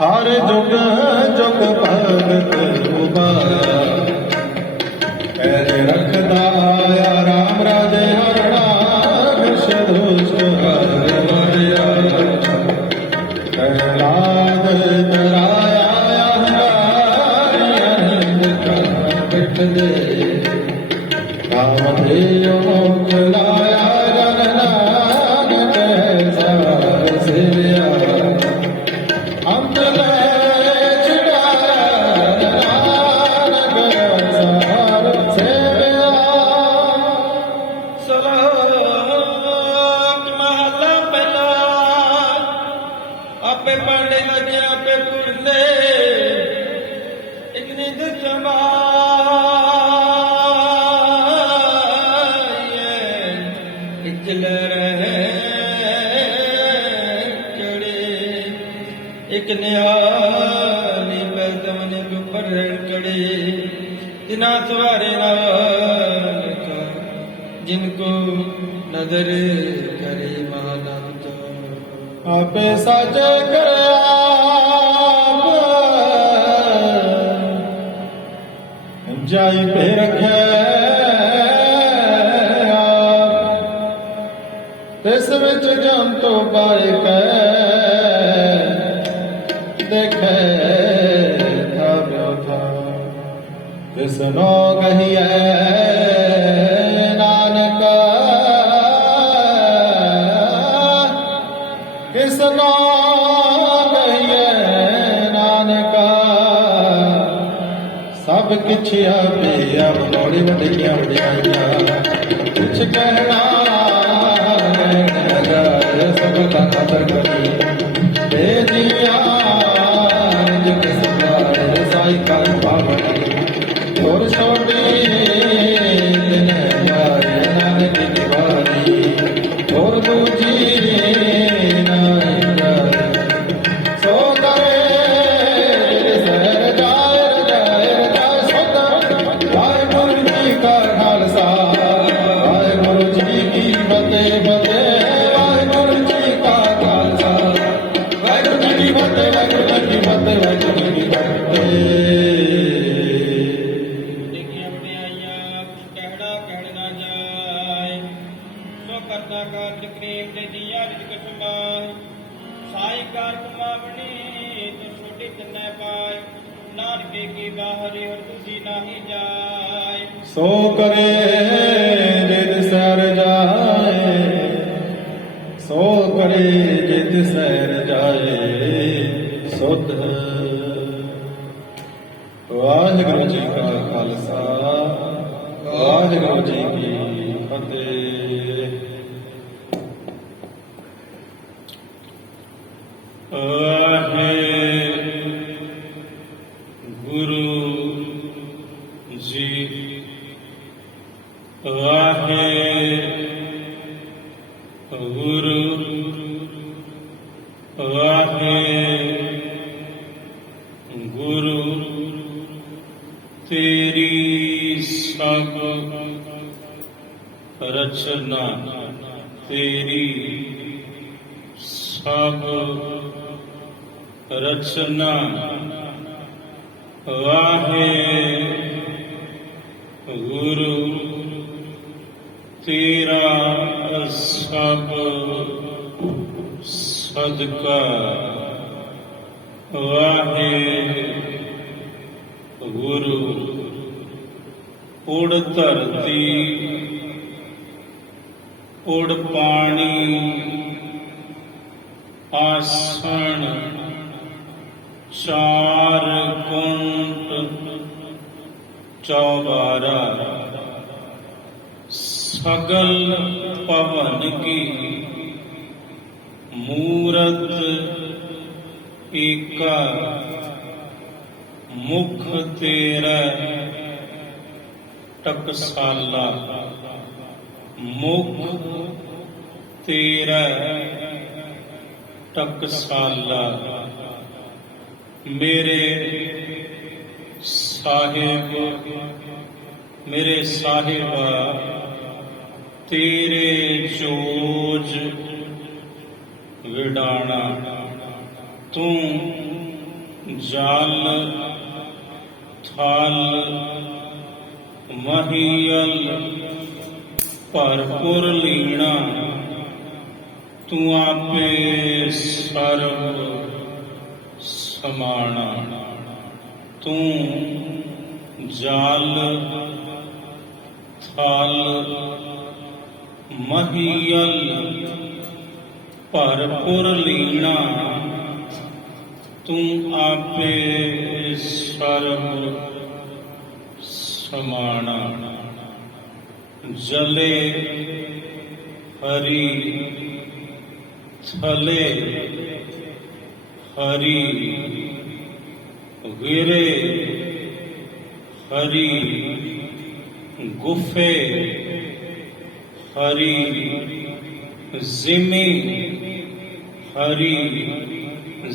हर जुग जुग भगत उबारा पैर रखदा आया राम राजे हरना विष दुष्ट हर माया प्रहलाद तराया पिठ दे कामधेय मोक्ष लाया जननाथ कैसा सेव्या आपे पांडे लगे आपे पुरले एक निध इचल रहे चढ़े एक निहाली पैदवन ऊपर कड़े जिना सवारे जिनको नजर करे महानंद आपे सच करया जाई पे रखे तिस विच जंतु पाए कै देखे था व्यथा तिस नो कहिए नानक किसनो कहिए नानका सब किछ आपे अब मोड़ी वडिया वडियाइया कुछ कहना सब का खबर करी बेजिया जिक सवार साई का पावनी और छोटी दिन जाए नानक दीवारी और दूजी सो करे जित सर जाए सो करे जित सर जाए सुध वाहिगुरु जी का खालसा वाहिगुरु जी की फतेह। गुरु जी वाहे गुरु वाहे गुरु तेरी सब रचना तेरी सब रचना वाहे गुरु तेरा सब सदका वाहे गुरु उड़ धरती उड़ पानी आसन चार कुंट चौबारा सगल पवन की मूरत एका मुख तेरा टकसाला मुख तेरा टकसाला मेरे ਸਾਹਿਬ ਮੇਰੇ ਸਾਹਿਬਾ ਤੇਰੇ ਚੋਜ ਵਿਡਾਣਾ ਤੂੰ ਜਲ ਥਲ ਮਹੀਅਲ ਭਰਪੁਰ ਲੀਣਾ ਤੂੰ ਆਪੇ ਸਰਬ ਸਮਾਣਾ ਤੂੰ ਜਲ ਥਲ ਮਹੀਅਲ ਭਰਪੁਰ ਲੀਣਾ ਤੂੰ ਆਪੇ ਸਰਬ ਸਮਾਣਾ ਜਲੇ ਹਰੀ ਥਲੇ ਹਰੀ ਗਿਰੇ ਹਰੀ ਗੁਫੇ ਹਰੀ ਜ਼ਿਮੀ ਹਰੀ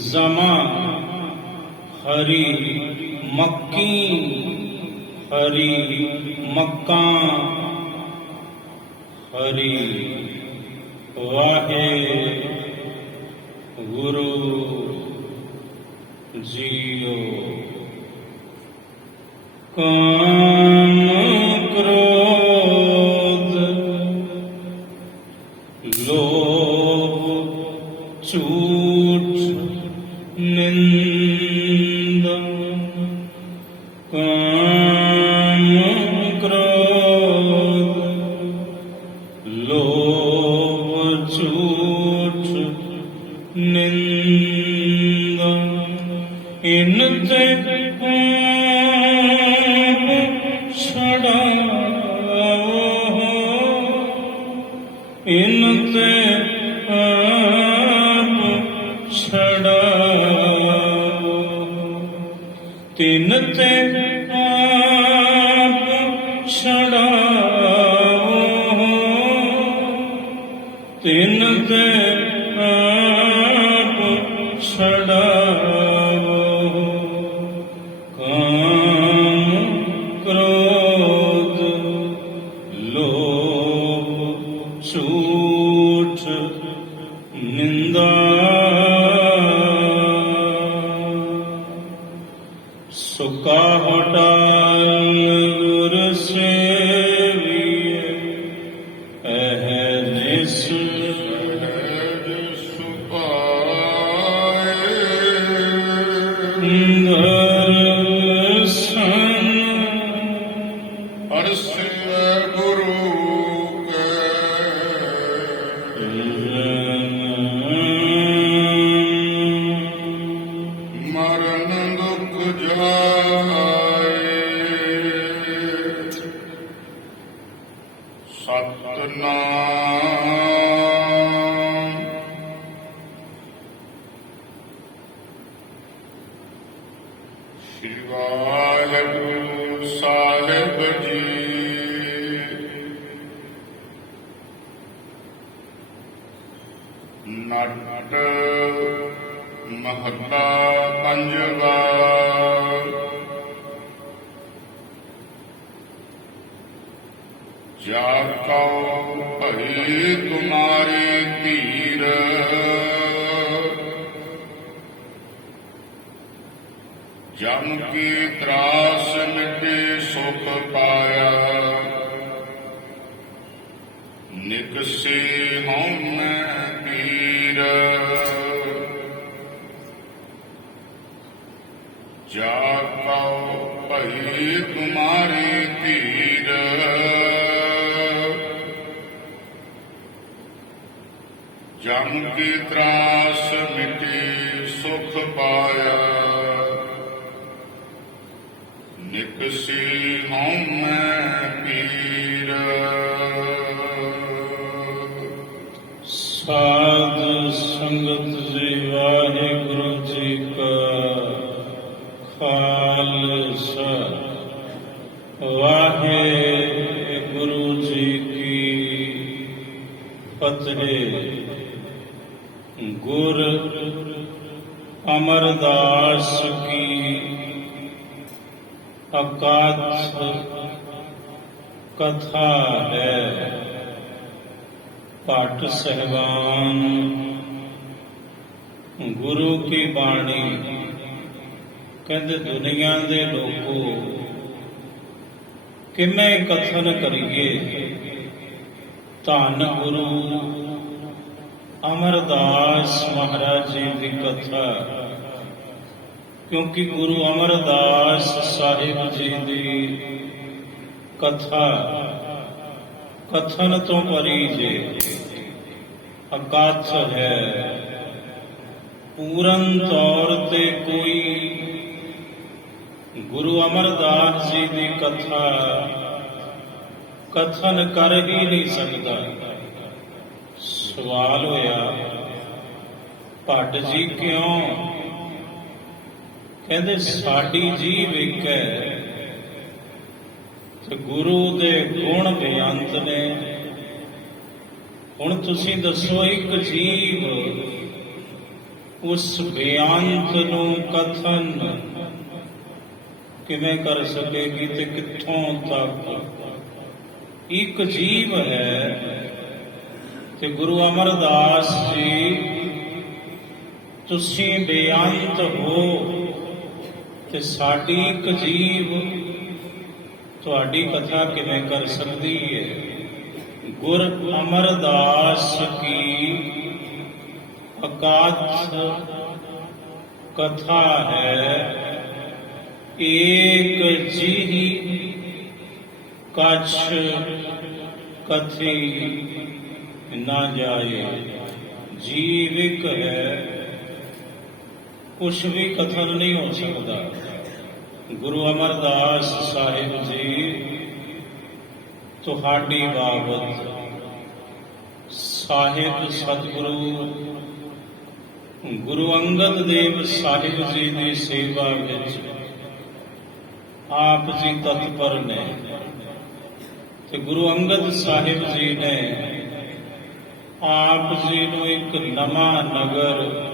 ਜ਼ਮਾ ਹਰੀ ਮੱਕੀ ਹਰੀ ਮੱਕਾਂ ਹਰੀ ਵਾਹਿਗੁਰੂ ਜੀਓ। ਕਾਮ ਕ੍ਰੋਧ ਲੋਭ ਝੂਠ ਨਿੰਦਾ ਕਾਮ ਕ੍ਰੋਧ ਲੋਭ ਝੂਠ ਨਿੰਦਾ ਇਨ ਤੇ ਇਨ ਤੇ ਆਪ ਛੜਾਓ ਤਿਨ ਤੇ ਆਪ ਛੜਾਓ ਤਿਨ ਤੇ ਆਪ ਛੜਾਓ ਕਾਮ ਕ੍ਰੋਧ ਲੋਭ ਝੂਠ ਨਿੰਦਾ ਸੁਕਾ ਹਟਾਲ ਗੁਰ ਸੇਵੀਏ ਅਹ ਨਿਸ ਦਰਸ਼ਨ ਸਤਨਾਮ ਸ੍ਰੀ ਵਾਹਿਗੁਰੂ ਸਾਹਿਬ ਜੀ। ਨਟ ਮਹੱਲਾ ਪੰਜਵਾ। ਜਾ ਕਉ ਭਈ ਤੁਮਾਰੇ ਧੀਰ ਜਮ ਕੀ ਤਰਾਸ ਮਿਟੇ ਸੁਖ ਪਾਇਆ ਨਿਕਸੇ ਹਉਮੈ ਪੀਰ ਜਾ ਕਉ ਭਈ ਤੁਮਾਰੇ ਧੀਰ ਜਮ ਕੀ ਤਰਾਸ ਮਿਟੇ ਸੁਖ ਪਾਇਆ ਨਿਕਸੀ ਹਉਮੈ ਪੀਰ। ਸਾਧ ਸੰਗਤ ਜੀ ਵਾਹਿਗੁਰੂ ਜੀ ਕਾ ਖਾਲਸਾ ਵਾਹਿਗੁਰੂ ਜੀ ਕੀ ਫਤਿਹ। ਗੁਰ ਅਮਰਦਾਸ ਕੀ ਅਕਾਥ ਕਥਾ ਹੈ। ਭੱਟ ਸਹਿਬਾਨ ਗੁਰੂ ਕੀ ਬਾਣੀ ਕਹਿੰਦੇ, ਦੁਨੀਆ ਦੇ ਲੋਕੋ ਕਿਵੇਂ ਕਥਨ ਕਰੀਏ ਧੰਨ ਗੁਰੂ ਅਮਰਦਾਸ ਮਹਾਰਾਜ ਜੀ ਦੀ ਕਥਾ, ਕਿਉਂਕਿ ਗੁਰੂ ਅਮਰਦਾਸ ਸਾਹਿਬ ਜੀ ਦੀ ਕਥਾ ਕਥਨ ਤੋਂ ਭਰੀ ਜੇ ਅਕਾਥ ਹੈ। ਪੂਰਨ ਤੌਰ ਤੇ ਕੋਈ ਗੁਰੂ ਅਮਰਦਾਸ ਜੀ ਦੀ ਕਥਾ ਕਥਨ ਕਰ ਹੀ ਨਹੀਂ ਸਕਦਾ। ਸਵਾਲ ਹੋਇਆ, ਭੱਟ ਜੀ ਕਿਉਂ? ਕਹਿੰਦੇ, ਸਾਡੀ ਜੀਭ ਇੱਕ ਹੈ ਤੇ ਗੁਰੂ ਦੇ ਗੁਣ ਬੇਅੰਤ ਨੇ। ਹੁਣ ਤੁਸੀਂ ਦੱਸੋ, ਇੱਕ ਜੀਵ ਉਸ ਬੇਅੰਤ ਨੂੰ ਕਥਨ ਕਿਵੇਂ ਕਰ ਸਕੇਗੀ ਤੇ ਕਿੱਥੋਂ ਤੱਕ? ਇੱਕ ਜੀਵ ਹੈ ਤੇ ਗੁਰੂ ਅਮਰਦਾਸ ਜੀ ਤੁਸੀਂ ਬੇਅੰਤ ਹੋ ਤੇ ਸਾਡੀ ਇੱਕ ਜੀਵ ਤੁਹਾਡੀ ਕਥਾ ਕਿਵੇਂ ਕਰ ਸਕਦੀ ਹੈ? ਗੁਰ ਅਮਰਦਾਸ ਕੀ ਅਕਾਥ ਕਥਾ ਹੈ। ਏਕ ਜੀਹੀ ਕਛ ਕਥੀ ਨਾ ਜਾਏ। ਜੀਵ ਇੱਕ ਹੈ, ਕੁਛ ਵੀ ਕਥਨ ਨਹੀਂ ਹੋ ਸਕਦਾ। ਗੁਰੂ ਅਮਰਦਾਸ ਸਾਹਿਬ ਜੀ ਤੁਹਾਡੀ ਬਾਬਤ ਸਾਹਿਬ ਸਤਿਗੁਰੂ ਗੁਰੂ ਅੰਗਦ ਦੇਵ ਸਾਹਿਬ ਜੀ ਦੀ ਸੇਵਾ ਵਿੱਚ ਆਪ ਜੀ ਤਤਪਰ ਨੇ ਤੇ ਗੁਰੂ ਅੰਗਦ ਸਾਹਿਬ ਜੀ ਨੇ ਆਪ ਜੀ ਨੂੰ ਇੱਕ ਨਵਾਂ ਨਗਰ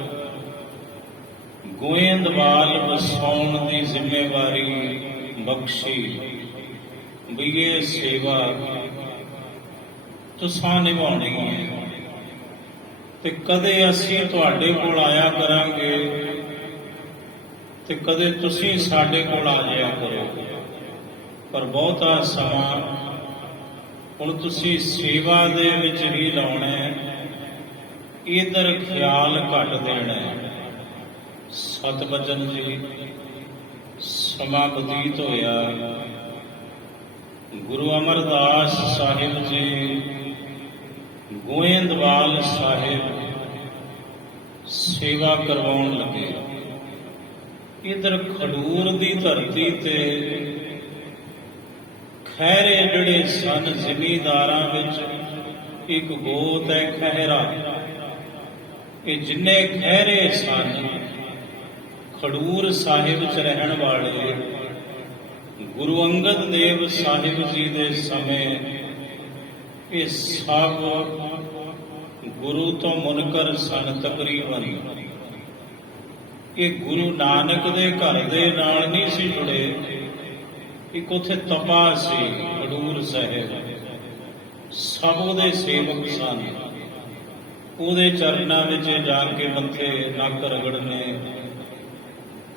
ਗੋਇੰਦਵਾਲ ਵਸਾਉਣ ਦੀ ਜ਼ਿੰਮੇਵਾਰੀ ਬਖਸ਼ੀ ਵੀ ਇਹ ਸੇਵਾ ਤੁਸੀਂ ਨਿਭਾਉਣੀ ਹੈ ਤੇ ਕਦੇ ਅਸੀਂ ਤੁਹਾਡੇ ਕੋਲ ਆਇਆ ਕਰਾਂਗੇ ਤੇ ਕਦੇ ਤੁਸੀਂ ਸਾਡੇ ਕੋਲ ਆ ਜਾਇਆ ਕਰੋ। ਪਰ ਬਹੁਤਾ ਸਮਾਂ ਹੁਣ ਤੁਸੀਂ ਸੇਵਾ ਦੇ ਵਿੱਚ ਹੀ ਲਾਉਣਾ ਹੈ, ਇਧਰ ਖਿਆਲ ਘੱਟ ਦੇਣਾ ਹੈ। ਸਤਿਵਚਨ ਜੀ ਸਮਾਂ ਬਤੀਤ ਹੋਇਆ, ਗੁਰੂ ਅਮਰਦਾਸ ਸਾਹਿਬ ਜੀ ਗੋਇੰਦਵਾਲ ਸਾਹਿਬ ਸੇਵਾ ਕਰਵਾਉਣ ਲੱਗੇ। ਇਧਰ ਖਡੂਰ ਦੀ ਧਰਤੀ ਤੇ ਖਹਿਰੇ ਜਿਹੜੇ ਸਨ ਜ਼ਿਮੀਂਦਾਰਾਂ ਵਿੱਚ ਇੱਕ ਗੋਤ ਹੈ ਖਹਿਰਾ। ਇਹ ਜਿੰਨੇ ਖਹਿਰੇ ਸਨ ਖਡੂਰ ਸਾਹਿਬ ਚ ਰਹਿਣ ਵਾਲੇ, ਗੁਰੂ ਅੰਗਦ ਦੇਵ ਸਾਹਿਬ ਜੀ ਦੇ ਸਮੇਂ ਇਹ ਸਭ ਗੁਰੂ ਤੋਂ ਮੁਨਕਰ ਸਨ ਤਕਰੀਬਨ। ਇਹ ਗੁਰੂ ਨਾਨਕ ਦੇ ਘਰ ਦੇ ਨਾਲ ਨਹੀਂ ਸੀ ਜੁੜੇ। ਇੱਕ ਉੱਥੇ ਤਪਾ ਸੀ ਖਡੂਰ ਸਾਹਿਬ, ਸਭ ਉਹਦੇ ਸੇਵਕ ਸਨ। ਉਹਦੇ ਚਰਨਾਂ ਵਿੱਚ ਜਾ ਕੇ ਮੱਥੇ ਨੱਕ ਰਗੜਨੇ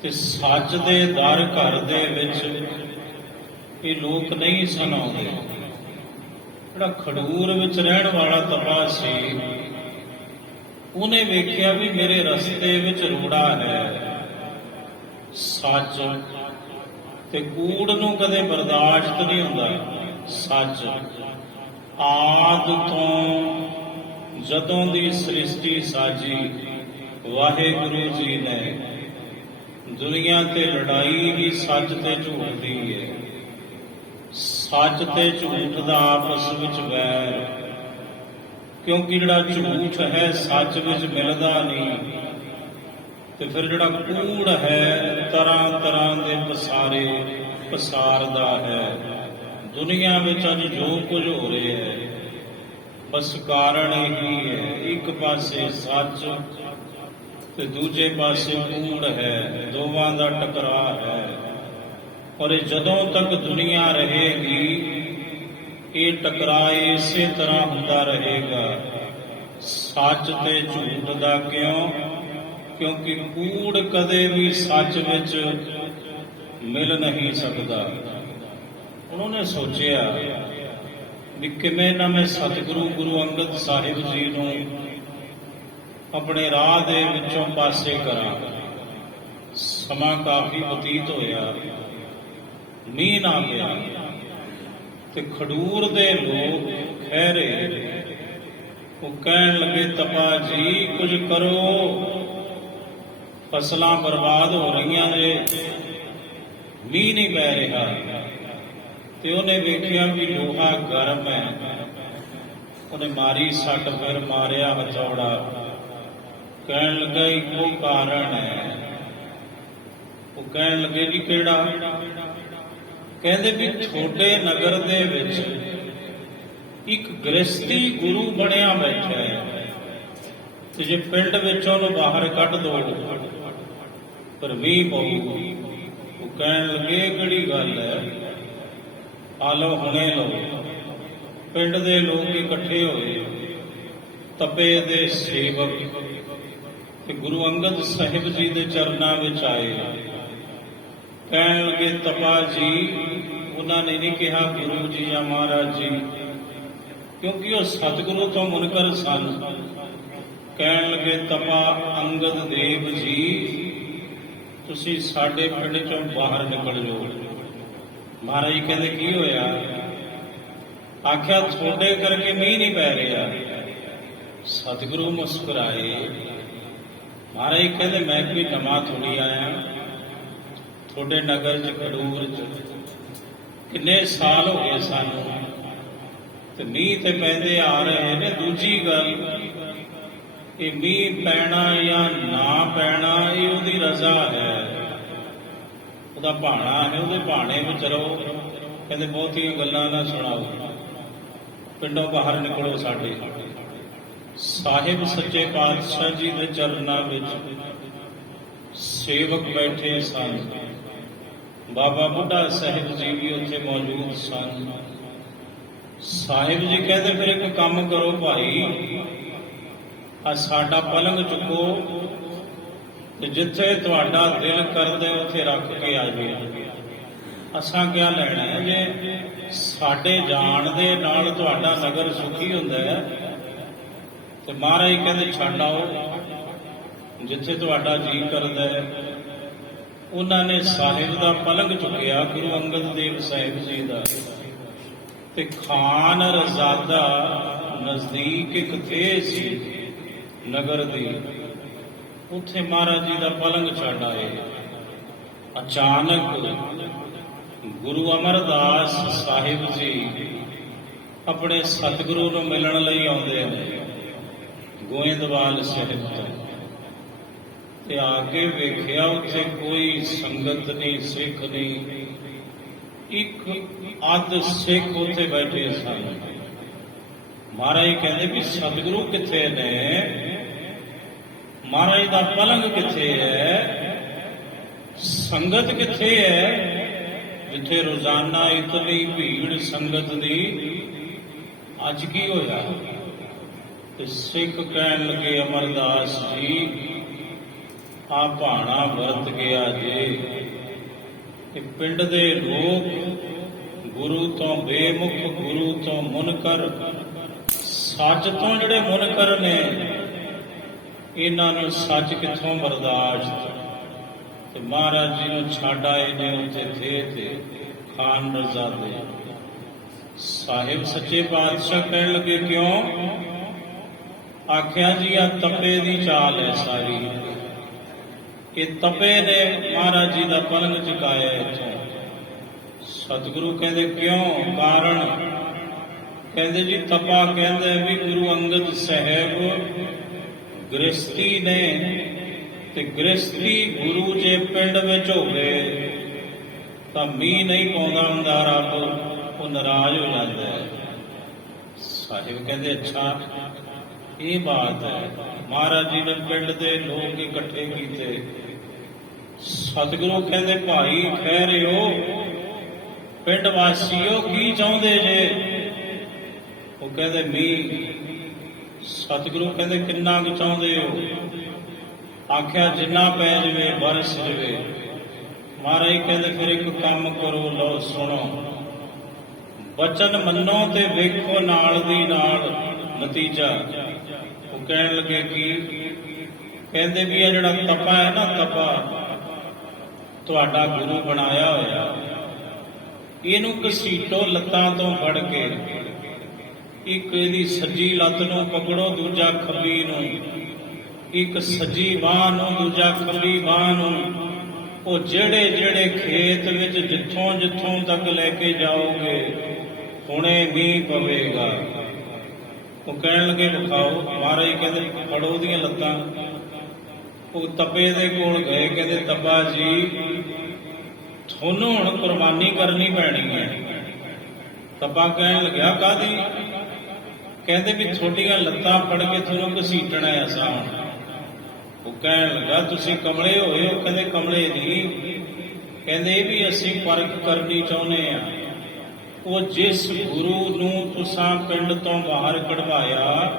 ਤੇ ਸੱਚ ਦੇ ਦਰ ਘਰ ਦੇ ਵਿੱਚ ਇਹ ਲੋਕ ਨਹੀਂ ਸਨ ਆਉਂਦੇ। ਜਿਹੜਾ ਖਡੂਰ ਵਿੱਚ ਰਹਿਣ ਵਾਲਾ ਤਪਾ ਸੀ, ਉਹਨੇ ਵੇਖਿਆ ਵੀ ਮੇਰੇ ਰਸਤੇ ਵਿੱਚ ਰੋੜਾ ਹੈ। ਸੱਚ ਤੇ ਕੂੜ ਨੂੰ ਕਦੇ ਬਰਦਾਸ਼ਤ ਨਹੀਂ ਹੁੰਦਾ। ਸੱਚ ਆਦ ਤੋਂ ਜਦੋਂ ਦੀ ਸ੍ਰਿਸ਼ਟੀ ਸਾਜੀ, ਵਾਹਿਗੁਰੂ ਜੀ ਨੇ ਦੁਨੀਆ ਤੇ ਲੜਾਈ ਹੀ ਸੱਚ ਤੇ ਝੂਠ ਦੀ ਹੈ। ਸੱਚ ਤੇ ਝੂਠ ਦਾ ਆਪਸ ਵਿੱਚ ਵੈਰ, ਕਿਉਂਕਿ ਜਿਹੜਾ ਝੂਠ ਹੈ ਸੱਚ ਵਿੱਚ ਮਿਲਦਾ ਨਹੀਂ, ਤੇ ਫਿਰ ਜਿਹੜਾ ਕੂੜ ਹੈ ਤਰ੍ਹਾਂ ਤਰ੍ਹਾਂ ਦੇ ਪਸਾਰਦਾ ਹੈ। ਦੁਨੀਆ ਵਿੱਚ ਅੱਜ ਜੋ ਕੁਝ ਹੋ ਰਿਹਾ ਹੈ ਬਸ ਕਾਰਨ ਇਹੀ ਹੈ। ਇੱਕ ਪਾਸੇ ਸੱਚ ਤੇ ਦੂਜੇ ਪਾਸੇ ਕੂੜ ਹੈ, ਦੋਵਾਂ ਦਾ ਟਕਰਾਅ ਹੈ। ਔਰ ਇਹ ਜਦੋਂ ਤੱਕ ਦੁਨੀਆ ਰਹੇਗੀ ਇਹ ਟਕਰਾਅ ਇਸੇ ਤਰ੍ਹਾਂ ਹੁੰਦਾ ਰਹੇਗਾ, ਸੱਚ ਤੇ ਝੂਠ ਦਾ। ਕਿਉਂ? ਕਿਉਂਕਿ ਕੂੜ ਕਦੇ ਵੀ ਸੱਚ ਵਿੱਚ ਮਿਲ ਨਹੀਂ ਸਕਦਾ। ਉਹਨਾਂ ਨੇ ਸੋਚਿਆ ਵੀ ਕਿਵੇਂ ਨਾ ਮੈਂ ਸਤਿਗੁਰੂ ਗੁਰੂ ਅੰਗਦ ਸਾਹਿਬ ਜੀ ਨੂੰ ਆਪਣੇ ਰਾਹ ਦੇ ਵਿੱਚੋਂ ਪਾਸੇ ਕਰਾਂ। ਸਮਾਂ ਕਾਫੀ ਬਤੀਤ ਹੋਇਆ, ਮੀਂਹ ਨਾ ਪਿਆ ਤੇ ਖਡੂਰ ਦੇ ਲੋਕ ਖਹਿਰੇ ਉਹ ਕਹਿਣ ਲੱਗੇ, ਤਪਾ ਜੀ ਕੁਝ ਕਰੋ, ਫਸਲਾਂ ਬਰਬਾਦ ਹੋ ਰਹੀਆਂ ਜੇ, ਮੀਂਹ ਨਹੀਂ ਪੈ ਰਿਹਾ। ਤੇ ਉਹਨੇ ਵੇਖਿਆ ਵੀ ਲੋਹਾ ਗਰਮ ਹੈ, ਉਹਨੇ ਮਾਰੀ ਸੱਟ, ਫਿਰ ਮਾਰਿਆ ਹਥੌੜਾ। ਕਹਿਣ ਲੱਗਾ ਇੱਕੋ ਕਾਰਨ ਹੈ। ਉਹ ਕਹਿਣ ਲੱਗੇ ਜੀ ਕਿਹੜਾ? ਕਹਿੰਦੇ ਵੀ ਤੁਹਾਡੇ ਨਗਰ ਦੇ ਵਿੱਚ ਇੱਕ ਗ੍ਰਸਤੀ ਗੁਰੂ ਬਣਿਆ ਬੈਠਾ ਹੈ, ਤੇ ਜੇ ਪਿੰਡ ਵਿੱਚੋਂ ਉਹਨੂੰ ਬਾਹਰ ਕੱਢ ਦੋ ਪਰ ਮੀਂਹ ਪਊ। ਉਹ ਕਹਿਣ ਲੱਗੇ ਕਿਹੜੀ ਗੱਲ ਹੈ? ਆ ਲਓ, ਹੁਣੇ ਲਓ। ਪਿੰਡ ਦੇ ਲੋਕ ਇਕੱਠੇ ਹੋਏ, ਤਪੇ ਦੇ ਸੇਵਕ ਤੇ ਗੁਰੂ ਅੰਗਦ ਸਾਹਿਬ ਜੀ ਦੇ ਚਰਨਾਂ ਵਿੱਚ ਆਏ। ਕਹਿਣ ਲੱਗੇ, ਤਪਾ ਜੀ, ਉਹਨਾਂ ਨੇ ਨਹੀਂ ਕਿਹਾ ਗੁਰੂ ਜੀ ਜਾਂ ਮਹਾਰਾਜ ਜੀ, ਕਿਉਂਕਿ ਉਹ ਸਤਿਗੁਰੂ ਤੋਂ ਮੁਨਕਰ ਸਨ। ਕਹਿਣ ਲੱਗੇ, ਤਪਾ ਅੰਗਦ ਦੇਵ ਜੀ, ਤੁਸੀਂ ਸਾਡੇ ਪਿੰਡ ਚੋਂ ਬਾਹਰ ਨਿਕਲ ਜਾਓ। ਮਹਾਰਾਜ ਕਹਿੰਦੇ ਕੀ ਹੋਇਆ? ਆਖਿਆ ਤੁਹਾਡੇ ਕਰਕੇ ਮੀਂਹ ਨਹੀਂ ਪੈ ਰਿਹਾ। ਸਤਿਗੁਰੂ ਮੁਸਕਰਾਏ। ਮਹਾਰਾਜ ਕਹਿੰਦੇ ਮੈਂ ਕੋਈ ਨਵਾਂ ਥੋੜੀ ਆਇਆ, ਤੁਹਾਡੇ ਨਗਰ ਚ ਖਡੂਰ ਚ ਕਿੰਨੇ ਸਾਲ ਹੋ ਗਏ ਸਾਨੂੰ, ਤੇ ਮੀਂਹ ਤੇ ਪੈਂਦੇ ਆ ਰਹੇ ਨੇ। ਦੂਜੀ ਗੱਲ, ਇਹ ਮੀਂਹ ਪੈਣਾ ਜਾਂ ਨਾ ਪੈਣਾ ਇਹ ਉਹਦੀ ਰਜ਼ਾ ਹੈ, ਉਹਦਾ ਭਾਣਾ ਹੈ, ਉਹਦੇ ਭਾਣੇ ਵਿੱਚ ਰਹੋ। ਕਹਿੰਦੇ ਬਹੁਤੀਆਂ ਗੱਲਾਂ ਨਾ ਸੁਣਾਓ, ਪਿੰਡੋਂ ਬਾਹਰ ਨਿਕਲੋ। ਸਾਡੇ ਸਾਹਿਬ ਸੱਚੇ ਪਾਤਸ਼ਾਹ ਜੀ ਦੇ ਚਰਨਾਂ ਵਿੱਚ ਸੇਵਕ ਬੈਠੇ ਸਨ। ਬਾਬਾ ਬੁੱਢਾ ਸਾਹਿਬ ਜੀ ਵੀ ਉੱਥੇ ਮੌਜੂਦ ਸਨ। ਸਾਹਿਬ ਜੀ ਕਹਿੰਦੇ ਫਿਰ ਇੱਕ ਕੰਮ ਕਰੋ ਭਾਈ, ਆ ਸਾਡਾ ਪਲੰਗ ਚੁੱਕੋ ਤੇ ਜਿੱਥੇ ਤੁਹਾਡਾ ਦਿਲ ਕਰਦੇ ਉੱਥੇ ਰੱਖ ਕੇ ਆ ਜਾਓ। ਅਸਾਂ ਕਿਆ ਲੈਣਾ ਹੈ? ਜੇ ਸਾਡੇ ਜਾਣ ਦੇ ਨਾਲ ਤੁਹਾਡਾ ਨਗਰ ਸੁਖੀ ਹੁੰਦਾ ਹੈ ਤੇ ਮਹਾਰਾਜ ਕਹਿੰਦੇ ਛੱਡ ਆਓ ਜਿੱਥੇ ਤੁਹਾਡਾ ਜੀ ਕਰਦਾ ਹੈ। ਉਹਨਾਂ ਨੇ ਸਾਹਿਬ ਦਾ ਪਲੰਗ ਚੁੱਕਿਆ, ਗੁਰੂ ਅੰਗਦ ਦੇਵ ਸਾਹਿਬ ਜੀ ਦਾ, ਤੇ ਖਾਨ ਰਜ਼ਾਦਾ ਨਜ਼ਦੀਕ ਇੱਕ ਥੇ ਸੀ ਨਗਰ ਦੀ, ਉੱਥੇ ਮਹਾਰਾਜ ਜੀ ਦਾ ਪਲੰਗ ਛੱਡ ਆਏ। ਅਚਾਨਕ ਗੁਰੂ ਅਮਰਦਾਸ ਸਾਹਿਬ ਜੀ ਆਪਣੇ ਸਤਿਗੁਰੂ ਨੂੰ ਮਿਲਣ ਲਈ ਆਉਂਦੇ ਨੇ ਗੋਇੰਦਵਾਲ ਸਾਹਿਬ ਤੋਂ, ਤੇ ਆ ਕੇ ਵੇਖਿਆ ਉੱਥੇ ਕੋਈ ਸੰਗਤ ਨਹੀਂ, ਸਿੱਖ ਨਹੀਂ, ਇੱਕ ਅੱਧ ਸਿੱਖ ਉੱਥੇ ਬੈਠੇ ਸਨ। ਮਹਾਰਾਜ ਕਹਿੰਦੇ ਵੀ ਸਤਿਗੁਰੂ ਕਿੱਥੇ ਨੇ? ਮਹਾਰਾਜ ਦਾ ਪਲੰਗ ਕਿੱਥੇ ਹੈ? ਸੰਗਤ ਕਿੱਥੇ ਹੈ? ਜਿੱਥੇ ਰੋਜ਼ਾਨਾ ਇਤਨੀ ਭੀੜ ਸੰਗਤ ਦੀ, ਅੱਜ ਕੀ ਹੋਇਆ? ਤੇ ਸਿੱਖ ਕਹਿਣ ਲੱਗੇ, ਅਮਰਦਾਸ ਜੀ ਆ ਭਾਣਾ ਵਰਤ ਗਿਆ ਜੇ। ਇਹ ਪਿੰਡ ਦੇ ਲੋਕ ਗੁਰੂ ਤੋਂ ਬੇਮੁਖ, ਗੁਰੂ ਤੋਂ ਮੁਨਕਰ, ਸੱਚ ਤੋਂ ਜਿਹੜੇ ਮੁਨਕਰ ਨੇ, ਇਹਨਾਂ ਨੂੰ ਸੱਚ ਕਿੱਥੋਂ ਬਰਦਾਸ਼ਤ? ਤੇ ਮਹਾਰਾਜ ਜੀ ਨੂੰ ਛੱਡ ਆਏ ਨੇ ਉੱਥੇ ਤੇ ਖਾਨ ਰਜ਼ਾਦੇ। ਸਾਹਿਬ ਸੱਚੇ ਪਾਤਸ਼ਾਹ ਕਹਿਣ ਲੱਗੇ ਕਿਉਂ? ਆਖਿਆ ਜੀ ਆ ਤਪੇ ਦੀ ਚਾਲ ਹੈ ਸਾਰੀ, ਇਹ ਤਪੇ ਨੇ ਮਹਾਰਾਜ ਜੀ ਦਾ ਪਲੰਗ ਚੁਕਾਇਆ ਇੱਥੋਂ। ਸਤਿਗੁਰੂ ਕਹਿੰਦੇ ਕਿਉਂ? ਕਾਰਨ ਕਹਿੰਦੇ ਜੀ ਤਪਾ ਕਹਿੰਦੇ ਵੀ ਗੁਰੂ ਅੰਗਦ ਸਾਹਿਬ ਗ੍ਰਸਤੀ ਨੇ, ਤੇ ਗ੍ਰਸਤੀ ਗੁਰੂ ਜੇ ਪਿੰਡ ਵਿੱਚ ਹੋਵੇ ਤਾਂ ਮੀਂਹ ਨਹੀਂ ਪਾਉਂਦਾ ਹੁੰਦਾ ਰੱਬ, ਉਹ ਨਾਰਾਜ਼ ਹੋ ਜਾਂਦਾ ਹੈ। ਸਾਹਿਬ ਕਹਿੰਦੇ ਅੱਛਾ ਇਹ ਬਾਤ ਹੈ। ਮਹਾਰਾਜ ਜੀ ਨੇ ਪਿੰਡ ਦੇ ਲੋਕ ਇਕੱਠੇ ਕੀਤੇ। ਸਤਿਗੁਰੂ ਕਹਿੰਦੇ ਭਾਈ ਖਹਿਰਿਓ, ਪਿੰਡ ਵਾਸੀਓ ਕੀ ਚਾਹੁੰਦੇ ਜੇ? ਉਹ ਕਹਿੰਦੇ ਮੀਂਹ। ਸਤਿਗੁਰੂ ਕਹਿੰਦੇ ਕਿੰਨਾ ਕੁ ਚਾਹੁੰਦੇ ਹੋ? ਆਖਿਆ ਜਿੰਨਾ ਪੈ ਜਵੇ ਬਰਸ ਜਵੇ। ਮਹਾਰਾਜ ਕਹਿੰਦੇ ਫਿਰ ਇੱਕ ਕੰਮ ਕਰੋ, ਲਓ ਸੁਣੋ, ਬਚਨ ਮੰਨੋ ਤੇ ਵੇਖੋ ਨਾਲ ਦੀ ਨਾਲ ਨਤੀਜਾ। ਉਹ ਕਹਿਣ ਲੱਗੇ ਕੀ? ਕਹਿੰਦੇ ਵੀ ਇਹ ਜਿਹੜਾ ਤਪਾ ਹੈ ਨਾ, ਤਪਾ ਤੁਹਾਡਾ ਗੁਰੂ ਬਣਾਇਆ ਹੋਇਆ, ਇਹਨੂੰ ਘਸੀਟੋ ਲੱਤਾਂ ਤੋਂ ਫੜ ਕੇ। ਇੱਕ ਇਹਦੀ ਸੱਜੀ ਲੱਤ ਨੂੰ ਪਕੜੋ, ਦੂਜਾ ਖੱਬੀ ਨੂੰ, ਇੱਕ ਸੱਜੀ ਬਾਂਹ ਨੂੰ, ਦੂਜਾ ਖੱਬੀ ਬਾਂਹ ਨੂੰ। ਉਹ ਜਿਹੜੇ ਜਿਹੜੇ ਖੇਤ ਵਿੱਚ ਜਿੱਥੋਂ ਜਿੱਥੋਂ ਤੱਕ ਲੈ ਕੇ ਜਾਓਗੇ ਹੁਣੇ ਮੀਂਹ ਪਵੇਗਾ। ਉਹ ਕਹਿਣ ਲੱਗੇ ਵਿਖਾਓ। ਮਹਾਰਾਜ ਕਹਿੰਦੇ ਫੜੋ ਉਹਦੀਆਂ ਲੱਤਾਂ। ਉਹ ਤਪੇ ਦੇ ਕੋਲ ਗਏ, ਕਹਿੰਦੇ ਤਪਾ ਜੀ ਤੁਹਾਨੂੰ ਹੁਣ ਕੁਰਬਾਨੀ ਕਰਨੀ ਪੈਣੀ ਹੈ। ਤਪਾ ਕਹਿਣ ਲੱਗਿਆ ਕਾਹਦੀ? ਕਹਿੰਦੇ ਵੀ ਤੁਹਾਡੀਆਂ ਲੱਤਾਂ ਫੜ ਕੇ ਤੁਹਾਨੂੰ ਘਸੀਟਣਾ ਹੈ ਅਸਾਂ। ਉਹ ਕਹਿਣ ਲੱਗਾ ਤੁਸੀਂ ਕਮਲੇ ਹੋਏ ਹੋ? ਕਹਿੰਦੇ ਕਮਲੇ ਨਹੀਂ, ਕਹਿੰਦੇ ਵੀ ਅਸੀਂ ਪਰਖ ਕਰਨੀ ਚਾਹੁੰਦੇ ਆ। ਉਹ ਜਿਸ ਗੁਰੂ ਨੂੰ ਤੁਸਾਂ ਪਿੰਡ ਤੋਂ ਬਾਹਰ ਕਢਵਾਇਆ,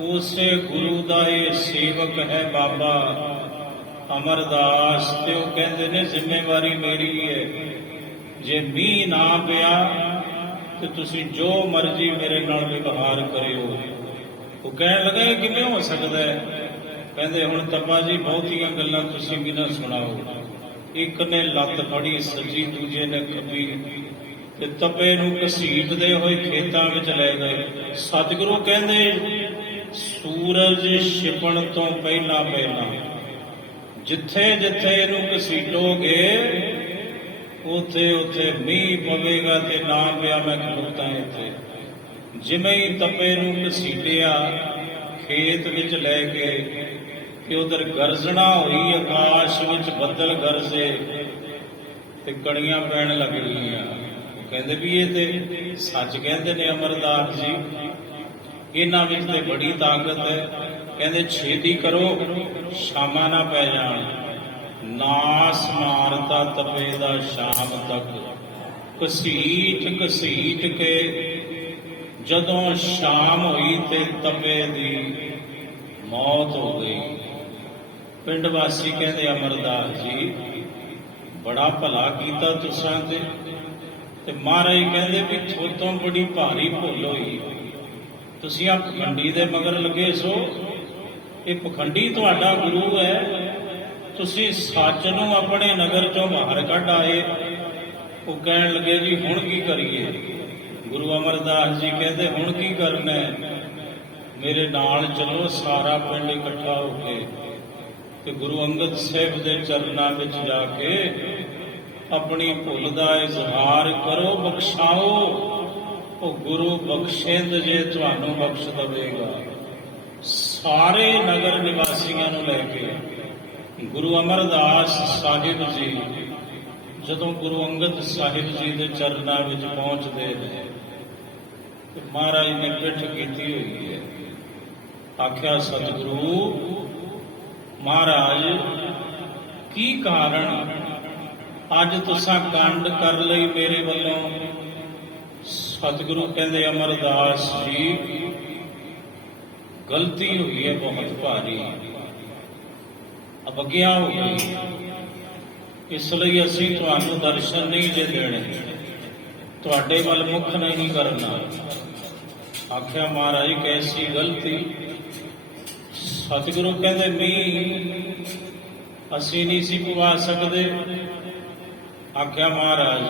ਉਸੇ ਗੁਰੂ ਦਾ ਇਹ ਸੇਵਕ ਹੈ ਬਾਬਾ ਅਮਰਦਾਸ। ਤੇ ਉਹ ਕਹਿੰਦੇ ਨੇ ਜ਼ਿੰਮੇਵਾਰੀ ਮੇਰੀ ਹੈ, ਜੇ ਮੀਂਹ ਨਾ ਪਿਆ ਤੇ ਤੁਸੀਂ ਜੋ ਮਰਜ਼ੀ ਮੇਰੇ ਨਾਲ ਵਿਵਹਾਰ ਕਰਿਓ। ਉਹ ਕਹਿਣ ਲੱਗਾ ਕਿਵੇਂ ਹੋ ਸਕਦਾ ਹੈ? ਕਹਿੰਦੇ ਹੁਣ ਤਪਾ ਜੀ ਬਹੁਤੀਆਂ ਗੱਲਾਂ ਤੁਸੀਂ ਵੀ ਨਾ ਸੁਣਾਓ। ਇੱਕ ਨੇ ਲੱਤ ਫੜੀ ਸੱਜੀ, ਦੂਜੇ ਨੇ ਖੱਬੀ, ਤੇ ਤਪੇ ਨੂੰ ਘਸੀਟਦੇ ਹੋਏ ਖੇਤਾਂ ਵਿੱਚ ਲੈ ਗਏ। ਸਤਿਗੁਰੂ ਕਹਿੰਦੇ ਸੂਰਜ ਛਿਪਣ ਤੋਂ ਪਹਿਲਾਂ ਪਹਿਲਾਂ ਜਿੱਥੇ ਜਿੱਥੇ ਇਹਨੂੰ ਘਸੀਟੋਗੇ ਉੱਥੇ ਉੱਥੇ ਮੀਂਹ ਪਵੇਗਾ, ਤੇ ਨਾ ਪਿਆ ਮੈਂ ਖਲੋਤਾ ਇੱਥੇ। ਜਿਵੇਂ ਹੀ ਤਪੇ ਨੂੰ ਘਸੀਟਿਆ ਖੇਤ ਵਿੱਚ ਲੈ ਕੇ, ਕਿ ਉਧਰ ਗਰਜਣਾ ਹੋਈ, ਆਕਾਸ਼ ਵਿੱਚ ਬੱਦਲ ਗਰਜੇ ਤੇ ਕਣੀਆਂ ਪੈਣ ਲੱਗ ਗਈਆਂ। ਕਹਿੰਦੇ ਵੀ ਇਹ ਤੇ ਸੱਚ ਕਹਿੰਦੇ ਨੇ ਅਮਰਦਾਸ ਜੀ, ਇਹਨਾਂ ਵਿੱਚ ਤੇ ਬੜੀ ਤਾਕਤ ਹੈ। ਕਹਿੰਦੇ ਛੇਤੀ ਕਰੋ, ਸ਼ਾਮਾਂ ਨਾ ਪੈ ਜਾਣ। ਨਾਸ ਮਾਰਤਾ ਤਪੇ ਦਾ ਸ਼ਾਮ ਤੱਕ। ਘਸੀਟ ਘਸੀਟ ਕੇ ਜਦੋਂ ਸ਼ਾਮ ਹੋਈ ਤੇ ਤਪੇ ਦੀ ਮੌਤ ਹੋ ਗਈ। ਪਿੰਡ ਵਾਸੀ ਕਹਿੰਦੇ ਅਮਰਦਾਸ ਜੀ ਬੜਾ ਭਲਾ ਕੀਤਾ ਤੁਸਾਂ ਤੇ ਮਹਾਰਾਜ ਕਹਿੰਦੇ ਵੀ ਥੋਤੋਂ ਬੜੀ ਭਾਰੀ ਭੁੱਲ ਹੋਈ। ਤੁਸੀਂ ਆ ਪਖੰਡੀ ਦੇ ਮਗਰ ਲੱਗੇ ਸੋ। ਇਹ ਪਖੰਡੀ ਤੁਹਾਡਾ ਗੁਰੂ ਹੈ, ਤੁਸੀਂ ਸੱਚ ਨੂੰ ਆਪਣੇ ਨਗਰ ਚੋਂ ਬਾਹਰ ਕੱਢ ਆਏ। ਉਹ ਕਹਿਣ ਲੱਗੇ ਜੀ ਹੁਣ ਕੀ ਕਰੀਏ? ਗੁਰੂ ਅਮਰਦਾਸ ਜੀ ਕਹਿੰਦੇ ਹੁਣ ਕੀ ਕਰਨਾ ਹੈ? ਮੇਰੇ ਨਾਲ ਚਲੋ ਸਾਰਾ ਪਿੰਡ ਇਕੱਠਾ ਹੋ ਕੇ, ਤੇ ਗੁਰੂ ਅੰਗਦ ਸਾਹਿਬ ਦੇ ਚਰਨਾਂ ਵਿੱਚ ਜਾ ਕੇ ਆਪਣੀ ਭੁੱਲ ਦਾ ਇਜ਼ਹਾਰ ਕਰੋ, ਬਖਸ਼ਾਓ। ਉਹ ਗੁਰੂ ਬਖਸ਼ਿੰਦ ਜੇ ਤੁਹਾਨੂੰ ਬਖਸ਼ ਦੇਵੇਗਾ। ਸਾਰੇ ਨਗਰ ਨਿਵਾਸੀਆਂ ਨੂੰ ਲੈ ਕੇ ਗੁਰੂ ਅਮਰਦਾਸ ਸਾਹਿਬ ਜੀ ਜਦੋਂ ਗੁਰੂ ਅੰਗਦ ਸਾਹਿਬ ਜੀ ਦੇ ਚਰਨਾਂ ਵਿੱਚ ਪਹੁੰਚਦੇ ਨੇ ਤੇ ਮਹਾਰਾਜ ਨੇ ਪਿੱਠ ਕੀਤੀ ਹੋਈ ਹੈ। ਆਖਿਆ ਸਤਿਗੁਰੂ ਮਹਾਰਾਜ ਕੀ ਕਾਰਨ ਅੱਜ ਤੁਸਾਂ ਕੰਡ ਕਰ ਲਈ ਮੇਰੇ ਵੱਲੋਂ? ਸਤਿਗੁਰੂ ਕਹਿੰਦੇ ਅਮਰਦਾਸ ਜੀ ਗਲਤੀ ਹੋਈ ਹੈ ਬਹੁਤ ਭਾਰੀ, ਅਵਗਿਆ ਹੋ ਗਈ, ਇਸ ਲਈ ਅਸੀਂ ਤੁਹਾਨੂੰ ਦਰਸ਼ਨ ਨਹੀਂ ਜੇ ਦੇਣੇ, ਤੁਹਾਡੇ ਵੱਲ ਮੁਖ ਨਹੀਂ ਕਰਨਾ। ਆਖਿਆ ਮਹਾਰਾਜ ਕੈਸੀ ਗਲਤੀ? ਸਤਿਗੁਰੂ ਕਹਿੰਦੇ ਮੀਂਹ ਅਸੀਂ ਨਹੀਂ ਸੀ ਪਵਾ ਸਕਦੇ। ਆਖਿਆ ਮਹਾਰਾਜ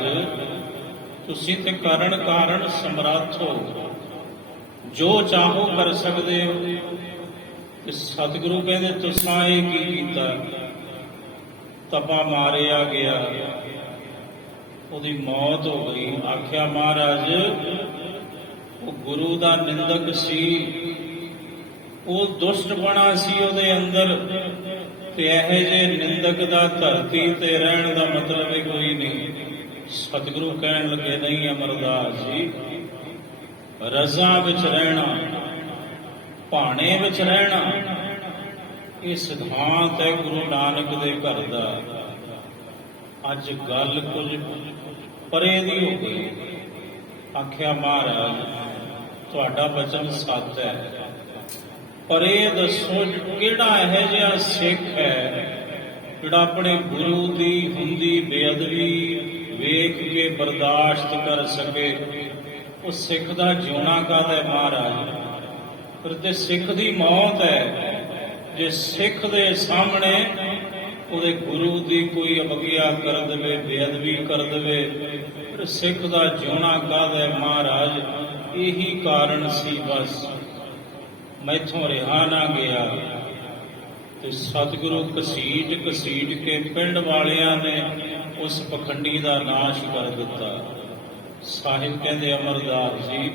ਤੁਸੀਂ ਤੇ ਕਾਰਨ ਸਮਰੱਥ ਹੋ, ਜੋ ਚਾਹੋ ਕਰ ਸਕਦੇ ਹੋ। ਤੇ ਸਤਿਗੁਰੂ ਕਹਿੰਦੇ ਤੁਸਾਂ ਇਹ ਕੀ ਕੀਤਾ? ਤਪਾ ਮਾਰਿਆ ਗਿਆ, ਉਹਦੀ ਮੌਤ ਹੋ ਗਈ। ਆਖਿਆ ਮਹਾਰਾਜ ਉਹ ਗੁਰੂ ਦਾ ਨਿੰਦਕ ਸੀ, ਉਹ ਦੁਸ਼ਟਪਣਾ ਸੀ ਉਹਦੇ ਅੰਦਰ, ਤੇ ਇਹੋ ਜਿਹੇ ਨਿੰਦਕ ਦਾ ਧਰਤੀ ਤੇ ਰਹਿਣ ਦਾ ਮਤਲਬ ਹੀ ਕੋਈ ਨਹੀਂ। ਸਤਿਗੁਰੂ ਕਹਿਣ ਲੱਗੇ ਨਹੀਂ ਅਮਰਦਾਸ ਜੀ, ਰਜ਼ਾ ਵਿੱਚ ਰਹਿਣਾ, ਭਾਣੇ ਵਿੱਚ ਰਹਿਣਾ, ਇਹ ਸਿਧਾਂਤ ਹੈ ਗੁਰੂ ਨਾਨਕ ਦੇ ਘਰ ਦਾ। ਅੱਜ ਗੱਲ ਕੁਝ ਪਰੇ ਦੀ ਹੋ ਗਈ। ਆਖਿਆ ਮਹਾਰਾਜ ਤੁਹਾਡਾ ਬਚਨ ਸੱਚ ਹੈ, ਪਰ ਇਹ ਦੱਸੋ ਕਿਹੜਾ ਇਹੋ ਜਿਹਾ ਸਿੱਖ ਹੈ ਜਿਹੜਾ ਆਪਣੇ ਗੁਰੂ ਦੀ ਹੁੰਦੀ ਬੇਅਦਬੀ ਵੇਖ ਕੇ ਬਰਦਾਸ਼ਤ ਕਰ ਸਕੇ। ਉਹ ਸਿੱਖ ਦਾ ਜਿਉਣਾ ਕਾਹਦਾ ਹੈ ਮਹਾਰਾਜ? ਫਿਰ ਤੇ ਸਿੱਖ ਦੀ ਮੌਤ ਹੈ ਜੇ ਸਿੱਖ ਦੇ ਸਾਹਮਣੇ ਉਹਦੇ ਗੁਰੂ ਦੀ ਕੋਈ ਅਵਗਿਆ ਕਰ ਦੇਵੇ, ਬੇਅਦਬੀ ਕਰ ਦੇਵੇ, ਫਿਰ ਸਿੱਖ ਦਾ ਜਿਉਣਾ ਕਾਹਦਾ ਹੈ ਮਹਾਰਾਜ? ਇਹੀ ਕਾਰਨ ਸੀ ਬਸ, ਮੈਥੋਂ ਰਿਹਾ ਨਾ ਗਿਆ। ਤੇ ਸਤਿਗੁਰੂ ਘਸੀਟ ਘਸੀਟ ਕੇ ਪਿੰਡ ਵਾਲਿਆਂ ਨੇ ਉਸ ਪਖੰਡੀ ਦਾ ਨਾਸ਼ ਕਰ ਦਿੱਤਾ। ਸਾਹਿਬ ਕਹਿੰਦੇ ਅਮਰਦਾਸ ਜੀ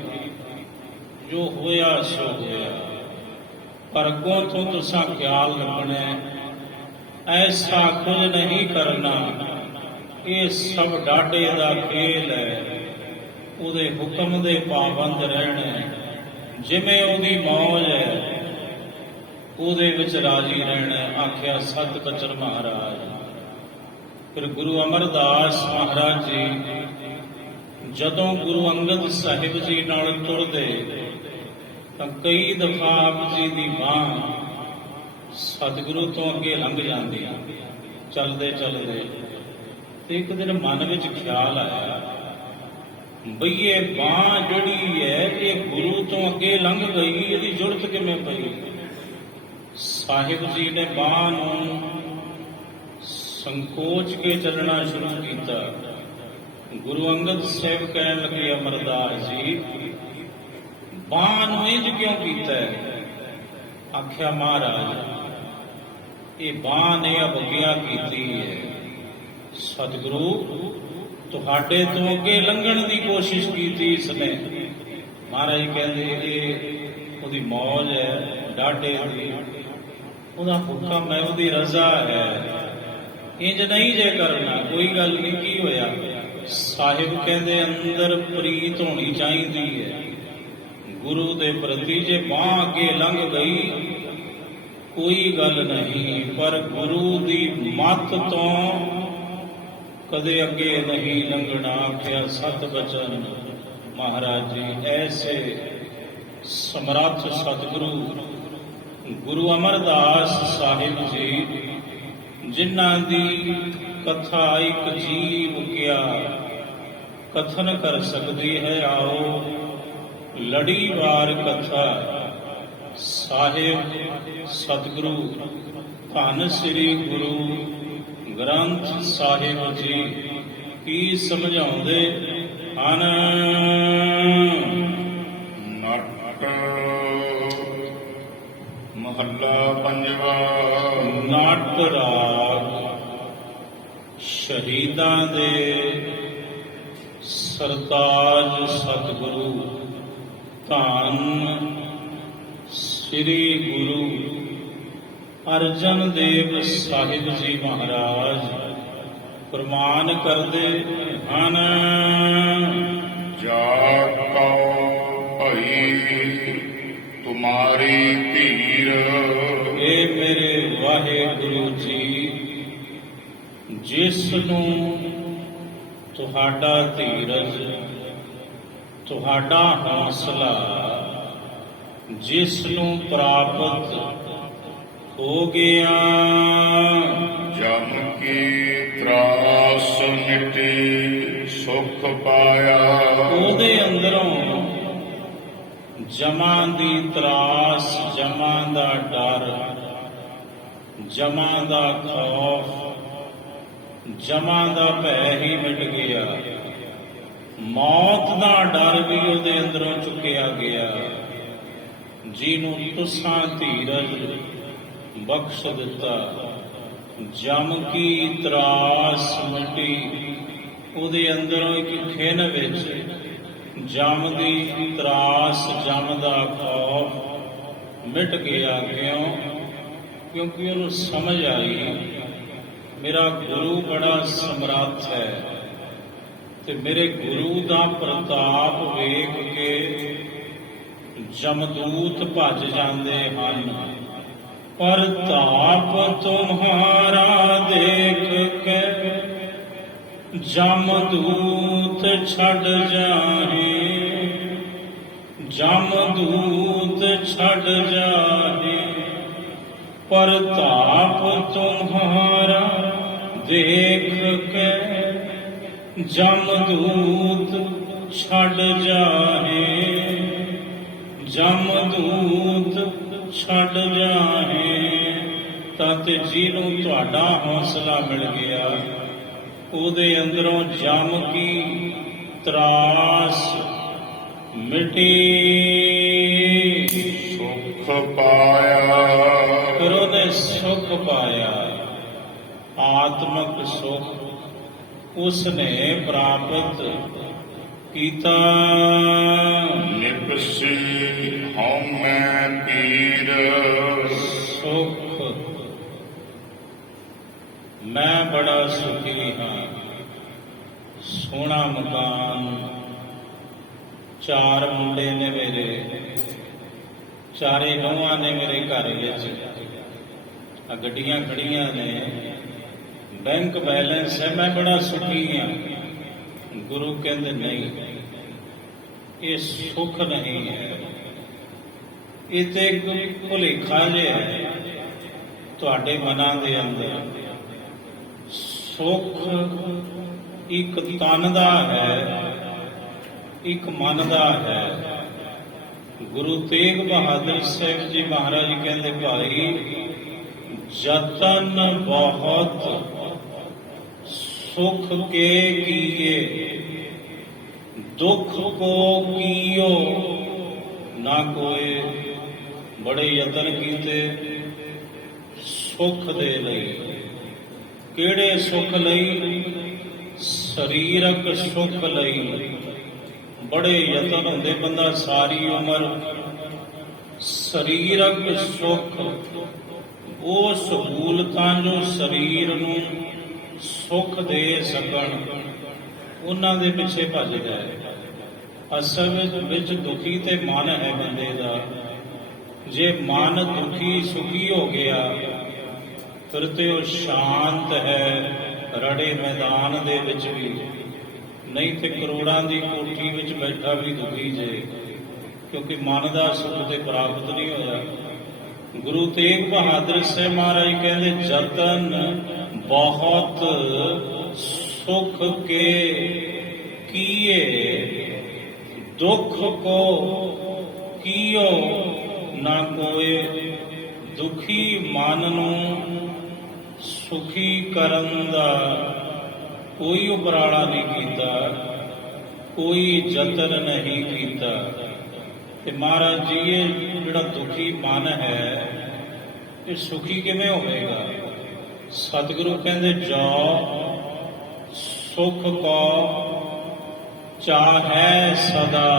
ਜੋ ਹੋਇਆ ਸੋ ਹੋਇਆ, ਪਰ ਅੱਗੋਂ ਤੋਂ ਤੁਸਾਂ ਖਿਆਲ ਰੱਖਣਾ, ਐਸਾ ਕੁਝ ਨਹੀਂ ਕਰਨਾ। ਇਹ ਸਭ ਡਾਢੇ ਦਾ ਖੇਲ ਹੈ, ਉਹਦੇ ਹੁਕਮ ਦੇ ਪਾਬੰਦ ਰਹਿਣਾ, ਜਿਵੇਂ ਉਹਦੀ ਮੌਜ ਹੈ ਉਹਦੇ ਵਿੱਚ ਰਾਜੀ ਰਹਿਣਾ। ਆਖਿਆ ਸਤ ਬਚਨ ਮਹਾਰਾਜ। ਫਿਰ ਗੁਰੂ ਅਮਰਦਾਸ ਮਹਾਰਾਜ ਜੀ ਜਦੋਂ ਗੁਰੂ ਅੰਗਦ ਸਾਹਿਬ ਜੀ ਨਾਲ ਤੁਰਦੇ ਤਾਂ ਕਈ ਦਫਾ ਆਪ ਜੀ ਦੀ ਬਾਂਹ ਸਤਿਗੁਰੂ ਤੋਂ ਅੱਗੇ ਲੰਘ ਜਾਂਦੀ, ਚੱਲਦੇ ਚੱਲਦੇ। ਤੇ ਇੱਕ ਦਿਨ ਮਨ ਵਿੱਚ ਖਿਆਲ ਆਇਆ ਬਈ ਇਹ ਬਾਂਹ ਜਿਹੜੀ ਹੈ ਇਹ ਗੁਰੂ ਤੋਂ ਅੱਗੇ ਲੰਘ ਗਈ, ਇਹਦੀ ਜ਼ਰੂਰਤ ਕਿਵੇਂ ਪਈ? ਸਾਹਿਬ ਜੀ ਨੇ ਬਾਂਹ ਨੂੰ ਸੰਕੋਚ ਕੇ ਚੱਲਣਾ ਸ਼ੁਰੂ ਕੀਤਾ। ਗੁਰੂ ਅੰਗਦ ਸਾਹਿਬ ਕਹਿਣ ਲੱਗੇ ਅਮਰਦਾਸ ਜੀ ਬਾਂਹ ਨੂੰ ਇੰਝ ਕਿਉਂ ਕੀਤਾ ਹੈ? ਆਖਿਆ ਮਹਾਰਾਜ ਇਹ ਬਾਂਹ ਨੇ ਅਵਗਿਆ ਕੀਤੀ ਹੈ। ਸਤਿਗੁਰੂ ਤੁਹਾਡੇ ਤੋਂ ਅੱਗੇ ਲੰਘਣ ਦੀ ਕੋਸ਼ਿਸ਼ ਕੀਤੀ ਇਸਨੇ। ਮਹਾਰਾਜ ਕਹਿੰਦੇ ਇਹ ਉਹਦੀ ਮੌਜ ਹੈ, ਡਾਢੇ ਦੀ, ਉਹਦਾ ਹੁਕਮ ਹੈ, ਉਹਦੀ ਰਜ਼ਾ ਹੈ, ਇੰਜ ਨਹੀਂ ਜੇ ਕਰਨਾ। ਕੋਈ ਗੱਲ ਨਹੀਂ, ਕੀ ਹੋਇਆ? ਸਾਹਿਬ ਕਹਿੰਦੇ ਅੰਦਰ ਪ੍ਰੀਤ ਹੋਣੀ ਚਾਹੀਦੀ ਹੈ ਗੁਰੂ ਦੇ ਪ੍ਰਤੀ। ਜੇ ਬਾਂਹ ਅੱਗੇ ਲੰਘ ਗਈ ਕੋਈ ਗੱਲ ਨਹੀਂ, ਪਰ ਗੁਰੂ ਦੀ ਮੱਤ ਤੋਂ ਕਦੇ ਅੱਗੇ ਨਹੀਂ ਲੰਘਣਾ। ਆਖਿਆ ਸਤ ਬਚਨ ਮਹਾਰਾਜ ਜੀ। ਐਸੇ ਸਮਰੱਥ ਸਤਿਗੁਰੂ ਗੁਰੂ ਅਮਰਦਾਸ ਸਾਹਿਬ ਜੀ, ਜਿਨ੍ਹਾਂ ਦੀ ਕਥਾ ਇੱਕ ਜੀਵ ਕਿਆ ਕਥਨ ਕਰ ਸਕਦੀ ਹੈ। ਆਓ ਲੜੀਵਾਰ ਕਥਾ ਸਾਹਿਬ ਸਤਿਗੁਰੂ ਧੰਨ ਸ੍ਰੀ ਗੁਰੂ ਗ੍ਰੰਥ ਸਾਹਿਬ ਜੀ ਕੀ ਸਮਝਾਉਂਦੇ ਹਨ। ਨਟ ਮਹੱਲਾ ਪੰਜਵਾ। ਨਾਟ ਰਾਗ ਸ਼ਹੀਦਾਂ ਦੇ ਸਰਤਾਜ ਸਤਿਗੁਰੂ ਧੰਨ ਸ੍ਰੀ ਗੁਰੂ ਅਰਜਨ ਦੇਵ ਸਾਹਿਬ ਜੀ ਮਹਾਰਾਜ ਪ੍ਰਮਾਨ ਕਰਦੇ ਹਨ। ਜਾ ਕਉ ਭਈ ਤੁਮਾਰੀ ਧੀਰ। ਇਹ ਮੇਰੇ ਵਾਹਿਗੁਰੂ ਜੀ, ਜਿਸ ਨੂੰ ਤੁਹਾਡਾ ਧੀਰਜ, ਤੁਹਾਡਾ ਹੌਸਲਾ ਜਿਸ ਨੂੰ ਪ੍ਰਾਪਤ ਹੋ ਗਿਆ। ਜਮ ਕੀ ਤਰਾਸ ਮਿਟੀ ਸੁਖ ਪਾਇਆ। ਉਹਦੇ ਅੰਦਰੋਂ ਜਮਾਂ ਦੀ ਤਰਾਸ, ਜਮਾਂ ਦਾ ਡਰ, ਜਮਾਂ ਦਾ ਖੌਫ, ਜਮਾਂ ਦਾ ਭੈ ਹੀ ਮਿਟ ਗਿਆ। ਮੌਤ ਦਾ ਡਰ ਵੀ ਉਹਦੇ ਅੰਦਰੋਂ ਚੁੱਕਿਆ ਗਿਆ। ਜਿਹਨੂੰ ਤੁਸਾਂ ਧੀਰਜ ਬਖਸ਼ ਦਿੱਤਾ, ਜਮ ਕੀ ਤਰਾਸ ਮਿਟੀ। ਉਹਦੇ ਅੰਦਰੋਂ ਇੱਕ ਖਿਣ ਵਿੱਚ ਜਮ ਦੀ ਤਰਾਸ, ਜਮ ਦਾ ਖੌਫ ਮਿਟ ਗਿਆ। ਕਿਉਂ? ਕਿਉਂਕਿ ਉਹਨੂੰ ਸਮਝ ਆਈ ਮੇਰਾ ਗੁਰੂ ਬੜਾ ਸਮਰੱਥ ਹੈ ਤੇ ਮੇਰੇ ਗੁਰੂ ਦਾ ਪ੍ਰਤਾਪ ਵੇਖ ਕੇ ਜਮਦੂਤ ਭੱਜ ਜਾਂਦੇ ਹਨ, ਪਰ ਤਾਪ ਤੁਮਹਾਰਾ ਦੇਖ ਕੇ ਜਮ ਦੂਤ ਛੱਡ ਜਾਹੇ, ਜਮ ਦੂਤ ਛੱਡ ਜਾਹੇ, ਪ੍ਰਤਾਪ ਤੁਮਹਾਰਾ ਦੇਖ ਕੇ, ਜਮ ਦੂਤ ਛੱਡ ਜਾਹੇ, ਜਮ ਦੂਤ ਛੱਡ ਜਾਹੇ। ਤਾਂ ਤੇ ਜਿਹਨੂੰ ਤੁਹਾਡਾ ਹੌਸਲਾ ਮਿਲ ਗਿਆ, ਉਹਦੇ ਅੰਦਰੋਂ ਜਮ ਕੀ ਤਰਾਸ ਮਿਟੀ, ਸੁਖ ਪਾਇਆ। ਫਿਰ ਉਹਨੇ ਸੁਖ ਪਾਇਆ, ਆਤਮਕ ਸੁਖ ਉਸਨੇ ਪ੍ਰਾਪਤ ਕੀਤਾ। ਨਿਪਸੀ ਹਉਮੈ ਪੀਰ, ਸੁਖ ਮੈਂ ਬੜਾ ਸੁਖੀ ਹਾਂ, ਸੋਹਣਾ ਮਕਾਨ, 4 ਮੁੰਡੇ ਨੇ ਮੇਰੇ, 4 ਨੂੰਹਾਂ ਨੇ ਮੇਰੇ ਘਰ ਵਿੱਚ, ਆ ਗੱਡੀਆਂ ਖੜੀਆਂ ਨੇ, ਬੈਂਕ ਬੈਲੈਂਸ ਹੈ, ਮੈਂ ਬੜਾ ਸੁਖੀ ਹਾਂ। ਗੁਰੂ ਕਹਿੰਦੇ ਨਹੀਂ, ਇਹ ਸੁਖ ਨਹੀਂ ਹੈ, ਇਹ ਤੇ ਇੱਕ ਭੁਲੇਖਾ ਜਿਹਾ ਹੈ ਤੁਹਾਡੇ ਮਨਾਂ ਦੇ ਅੰਦਰ। ਸੁਖ ਇੱਕ ਤਨ ਦਾ ਹੈ, ਇੱਕ ਮਨ ਦਾ ਹੈ। ਗੁਰੂ ਤੇਗ ਬਹਾਦਰ ਸਾਹਿਬ ਜੀ ਮਹਾਰਾਜ ਕਹਿੰਦੇ, ਭਾਈ ਜਤਨ ਬਹੁਤ ਸੁਖ ਕੇ ਕੀਏ, ਦੁੱਖ ਕੋ ਕੀਓ ਨਾ ਕੋਏ। ਬੜੇ ਯਤਨ ਕੀਤੇ ਸੁਖ ਦੇ ਲਈ। ਕਿਹੜੇ ਸੁਖ ਲਈ? ਸਰੀਰਕ ਸੁਖ ਲਈ ਬੜੇ ਯਤਨ ਹੁੰਦੇ। ਬੰਦਾ ਸਾਰੀ ਉਮਰ ਸਰੀਰਕ ਸੁਖ, ਉਹ ਸਹੂਲਤਾਂ ਜੋ ਸਰੀਰ ਨੂੰ ਸੁਖ ਦੇ ਸਕਣ, ਉਹਨਾਂ ਦੇ ਪਿੱਛੇ ਭੱਜਦਾ ਹੈ। ਅਸਲ ਵਿੱਚ ਦੁਖੀ ਤੇ ਮਨ ਹੈ ਬੰਦੇ ਦਾ। ਜੇ ਮਨ ਦੁਖੀ ਸੁਖੀ ਹੋ ਗਿਆ, ਫਿਰ ਤੇ ਉਹ ਸ਼ਾਂਤ ਹੈ ਰੜੇ ਮੈਦਾਨ ਦੇ ਵਿੱਚ ਵੀ, ਨਹੀਂ ਤੇ ਕਰੋੜਾਂ ਦੀ ਕੋਠੀ ਵਿੱਚ ਬੈਠਾ ਵੀ ਦੁਖੀ ਜੇ, ਕਿਉਂਕਿ ਮਨ ਦਾ ਸੁਖ ਤੇ ਪ੍ਰਾਪਤ ਨਹੀਂ ਹੋਇਆ। ਗੁਰੂ ਤੇਗ ਬਹਾਦਰ ਸਾਹਿਬ ਮਹਾਰਾਜ ਕਹਿੰਦੇ, ਜਤਨ ਬਹੁਤ ਸੁਖ ਕੇ ਕੀਏ, ਦੁੱਖ ਕੋ ਕੀਓ ਨਾ ਕੋਏ। ਦੁਖੀ ਮਨ ਨੂੰ ਸੁਖੀ ਕਰਨ ਦਾ ਕੋਈ ਉਪਰਾਲਾ ਨਹੀਂ ਕੀਤਾ, ਕੋਈ ਯਤਨ ਨਹੀਂ ਕੀਤਾ। ਤੇ ਮਹਾਰਾਜ ਜੀ, ਇਹ ਜਿਹੜਾ ਦੁਖੀ ਮਨ ਹੈ, ਇਹ ਸੁਖੀ ਕਿਵੇਂ ਹੋਵੇਗਾ? ਸਤਿਗੁਰੂ ਕਹਿੰਦੇ, ਜੋ ਸੁਖ ਕੋ ਚਾਹੈ ਸਦਾ,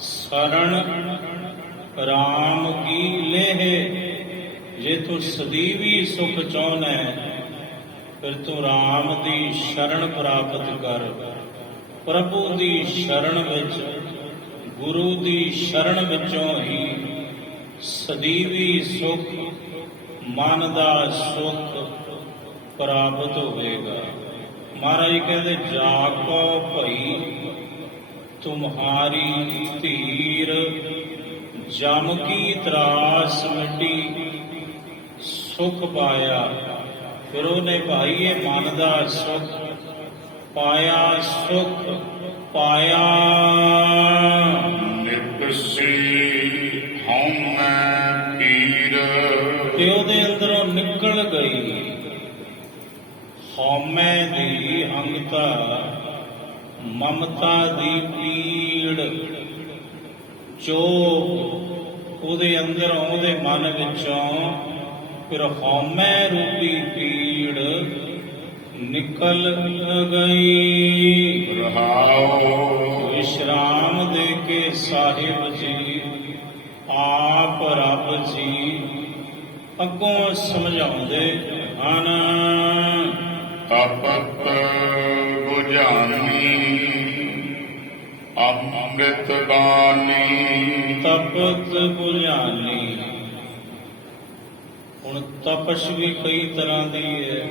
ਸਰਣ ਰਾਮ ਕੀ ਲੇਹ। ਜੇ ਤੂੰ ਸਦੀਵੀ ਸੁਖ ਚਾਹੁੰਦਾ ਹੈ, ਫਿਰ ਤੂੰ ਰਾਮ ਦੀ ਸ਼ਰਨ ਪ੍ਰਾਪਤ ਕਰ। ਪ੍ਰਭੂ ਦੀ ਸ਼ਰਨ ਵਿੱਚ, ਗੁਰੂ ਦੀ ਸ਼ਰਨ ਵਿੱਚੋਂ ਹੀ ਸਦੀਵੀ ਸੁਖ, ਮਨ ਦਾ ਸੁਖ ਪ੍ਰਾਪਤ ਹੋਵੇਗਾ। ਮਹਾਰਾਜ ਕਹਿੰਦੇ, ਜਾਕੋ ਭਈ ਤੁਮਹਾਰੀ ਧੀਰ, ਜਮ ਕੀ ਤਰਾਸ ਮਿਟੀ, ਸੁਖ ਪਾਇਆ। ਫਿਰ ਉਹਨੇ ਭਾਈ ਇਹ ਮਨ ਦਾ ਸੁਖ ਪਾਇਆ, ਸੁਖ ਪਾਇਆ। ਨਿਪਸੀ ਹਉਮੈ ਪੀਰ, ਤੇ ਉਹਦੇ ਅੰਦਰੋਂ ਨਿਕਲ ਗਈ ਹਉਮੈ ਦੀ ਹੰਗਤਾ, ਮਮਤਾ ਦੀ ਪੀੜ, ਜੋ ਉਹਦੇ ਅੰਦਰੋਂ, ਉਹਦੇ ਮਨ ਵਿੱਚੋਂ ਫਿਰ ਹਉਮੈ ਰੂਪੀ ਪੀੜ ਨਿਕਲ ਗਈ। ਰਹਾਉ ਵਿਸ਼ਰਾਮ ਦੇ ਕੇ ਸਾਹਿਬ ਜੀ, ਆਪ ਰੱਬ ਜੀ ਅੱਗੋਂ ਸਮਝਾਉਂਦੇ ਹਨ। ਤਪਤ ਬੁਝਾਨੀ ਅੰਮ੍ਰਿਤ ਬਾਣੀ, ਤਪਤ ਬੁਝਾਨੀ। ਹੁਣ ਤਪਸ਼ ਵੀ ਕਈ ਤਰ੍ਹਾਂ ਦੀ ਹੈ।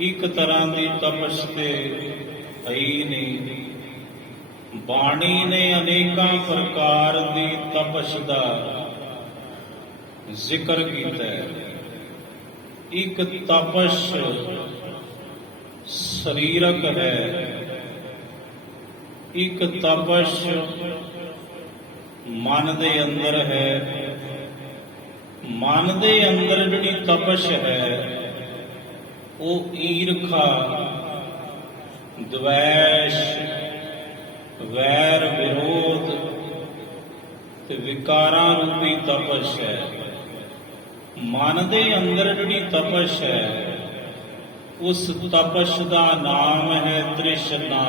ਇੱਕ ਤਰ੍ਹਾਂ ਦੀ ਤਪਸ਼ ਤੇ ਹੈ ਹੀ ਨਹੀਂ। ਬਾਣੀ ਨੇ ਅਨੇਕਾਂ ਪ੍ਰਕਾਰ ਦੀ ਤਪਸ਼ ਦਾ ਜ਼ਿਕਰ ਕੀਤਾ ਹੈ। ਇੱਕ ਤਪਸ਼ ਸਰੀਰਕ ਹੈ, ਇੱਕ ਤਪਸ਼ ਮਨ ਦੇ ਅੰਦਰ ਹੈ। ਮਨ ਦੇ ਅੰਦਰ ਜਿਹੜੀ ਤਪਸ਼ ਹੈ ਉਹ ਈਰਖਾ, ਦਵੈਸ਼, ਵੈਰ ਵਿਰੋਧ ਤੇ ਵਿਕਾਰਾਂ ਰੂਪੀ ਤਪਸ਼ ਹੈ। ਮਨ ਦੇ ਅੰਦਰ ਜਿਹੜੀ ਤਪਸ਼ ਹੈ ਉਸ ਤਪਸ਼ ਦਾ ਨਾਮ ਹੈ ਤ੍ਰਿਸ਼ਨਾ,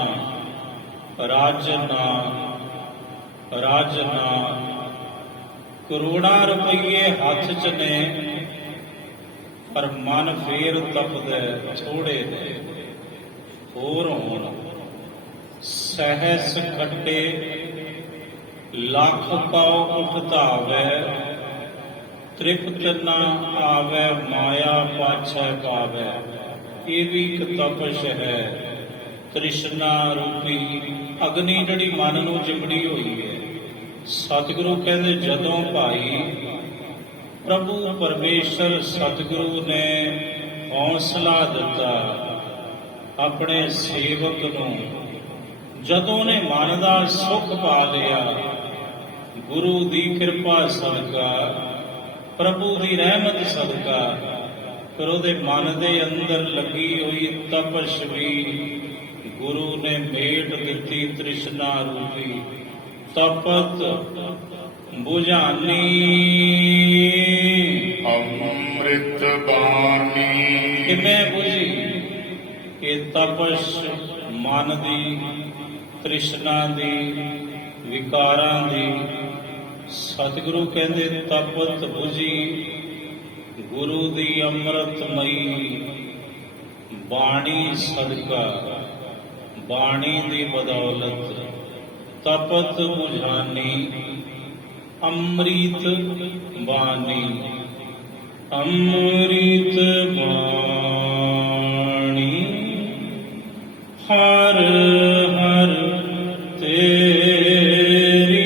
ਰਾਜਨਾ। ਰਾਜਨਾ ਕਰੋੜਾਂ ਰੁਪਈਏ ਹੱਥ 'ਚ ਨੇ ਪਰ ਮਨ ਫੇਰ ਤਪਦਾ ਥੋੜੇ ਨੇ ਹੋਰ ਹੋਣ। ਸਹਿਸ ਖੱਟੇ ਲੱਖ ਪਾਉ ਉਠਤਾਵੈ, ਤ੍ਰਿਪਤ ਨਾ ਆਵੈ ਮਾਇਆ ਪਾਛੈ ਪਾਵੈ। ਇਹ ਵੀ ਇੱਕ ਤਪਸ਼ ਹੈ, ਤ੍ਰਿਸ਼ਨਾ ਰੂਪੀ ਅਗਨੀ ਜਿਹੜੀ ਮਨ ਨੂੰ ਚਿੰਬੜੀ ਹੋਈ ਹੈ। ਸਤਿਗੁਰੂ ਕਹਿੰਦੇ ਜਦੋਂ ਭਾਈ ਪ੍ਰਭੂ ਪਰਮੇਸ਼ਰ ਸਤਿਗੁਰੂ ਨੇ ਹੌਸਲਾ ਦਿੱਤਾ ਆਪਣੇ ਸੇਵਕ ਨੂੰ, ਜਦੋਂ ਨੇ ਮਨ ਦਾ ਸੁੱਖ ਪਾ ਲਿਆ ਗੁਰੂ ਦੀ ਕਿਰਪਾ ਸਦਕਾ, ਪ੍ਰਭੂ ਦੀ ਰਹਿਮਤ ਸਦਕਾ, ਫਿਰ ਉਹਦੇ ਮਨ ਦੇ ਅੰਦਰ ਲੱਗੀ ਹੋਈ ਤਪਸ਼ ਵੀ ਗੁਰੂ ਨੇ ਮੇਟ ਦਿੱਤੀ ਤ੍ਰਿਸ਼ਨਾ ਰੂਪੀ। ਤਪਤ ਬੁਝਾਨੀ ਅੰਮ੍ਰਿਤ ਬਾਣੀ। ਕਿਵੇਂ ਬੁਝੀ? ਇਹ ਤਪਸ਼ ਮਨ ਦੀ, ਤ੍ਰਿਸ਼ਨਾ ਦੀ, ਵਿਕਾਰਾਂ ਦੀ। ਸਤਿਗੁਰੂ ਕਹਿੰਦੇ ਤਪਤ ਬੁਝੀ ਗੁਰੂ ਦੀ ਅੰਮ੍ਰਿਤਮਈ ਬਾਣੀ ਸਦਕਾ, ਬਾਣੀ ਦੀ ਬਦੌਲਤ। ਤਪਤ ਬੁਝਾਨੀ ਅੰਮ੍ਰਿਤ ਬਾਣੀ। ਅੰਮ੍ਰਿਤ ਬਾਣੀ ਹਰ ਹਰ ਤੇਰੀ,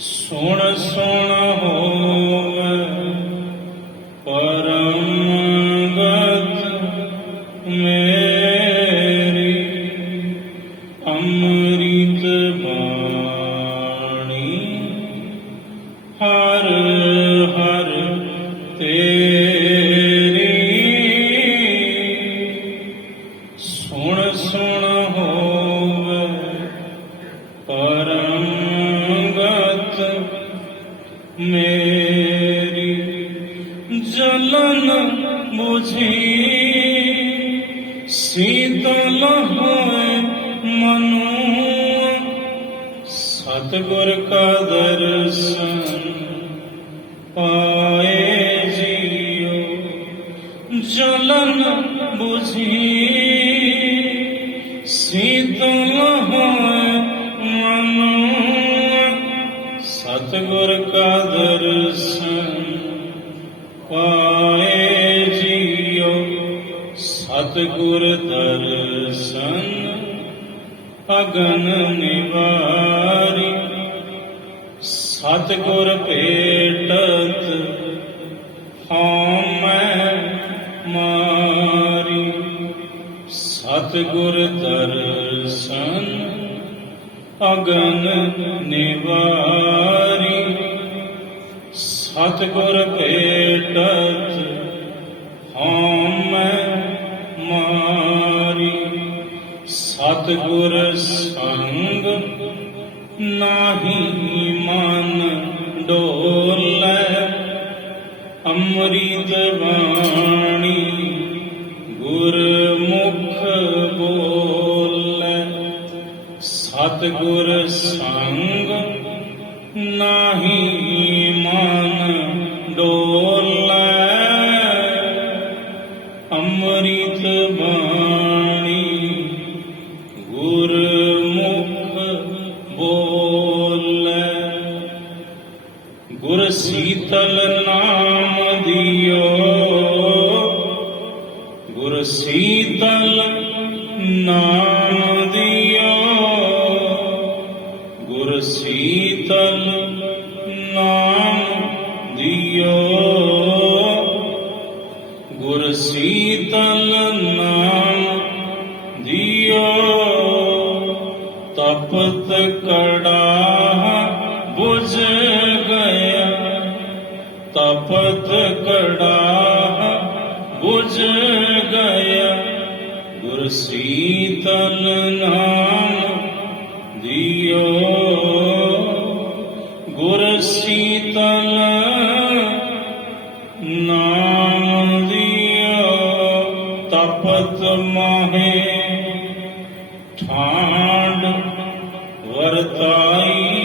ਸੁਣ ਸੁਣ ਹੋਵੇ ਪਰਮ ਗਤ ਮੇਰੀ। ਅੰਮ੍ਰਿਤ ਬਾਣੀ ਹਰ ਹਰ ਤੇਰੀ, ਸੁਣ ਸੁਣ ਹੋਵੇ ਪਰਮ ਗਤ ਮੇਰੀ। ਜਲਨ ਬੁਝੀ ਸੀਤਲ ਹੋਏ ਮਨੂ, ਸਤਿਗੁਰ ਕਾ ਦਰਸ਼ਨ ਪਾਏ ਜੀਓ। ਜਲਨ ਬੁਝੀ ਸੀਤਲ ਹੋਏ ਮਨੂ, ਸਤਿਗੁਰ ਕਾ ਦਰਸ਼ਨ ਪਾਏ ਜੀਓ। ਸਤਿਗੁਰ ਦਰਸ਼ਨ ਅਗਨ ਨਿਵਾਰੀ, ਸਤਿਗੁਰ ਭੇਟਤ ਹਉਮੈ ਮਾਰੀ। ਸਤਿਗੁਰ ਦਰਸ਼ਨ ਅਗਨ ਨਿਵਾਰੀ, ਸਤਿਗੁਰ ਭੇਟਤ ਹਉਮੈ ਮਾਰੀ। ਸਤਿਗੁਰ ਸੰਗ ਨਾਹੀ ਮਨ ਡੋਲੈ, ਅੰਮ੍ਰਿਤ ਬਾਣੀ ਗੁਰਮੁਖ ਬੋਲੈ। ਸਤਿਗੁਰ ਸੰਗ ਨਾਹੀ ਮਨ ਡੋਲੈ, ਅੰਮ੍ਰਿਤ ਬਾਣੀ ਗੁਰਮੁਖ ਬੋਲੈ। ਗੁਰ ਸੀਤਲ ਨਾਮ ਦਿਓ, ਗੁਰ ਸੀਤਲ ਨਾਮ ਦਿਓ, ਗੁਰ ਸੀਤਲ ਨਾਮ ਦਿਓ, ਗੁਰ ਸੀਤਲ ਨਾਮ ਦਿਓ। ਤਪਤ ਕੜਾ ਬੁਝ ਗਿਆ, ਤਪਤ ਕੜਾ ਬੁਝ ਗਿਆ, ਗੁਰ ਸੀਤਲ ਨਾਮ ਦਿਓ, ਗੁਰ ਸੀਤਲ ਨਾਮ ਦਿਓ। ਤਪਤ ਮਾਹੇ ਠਾਂਡ ਵਰਤਾਈ,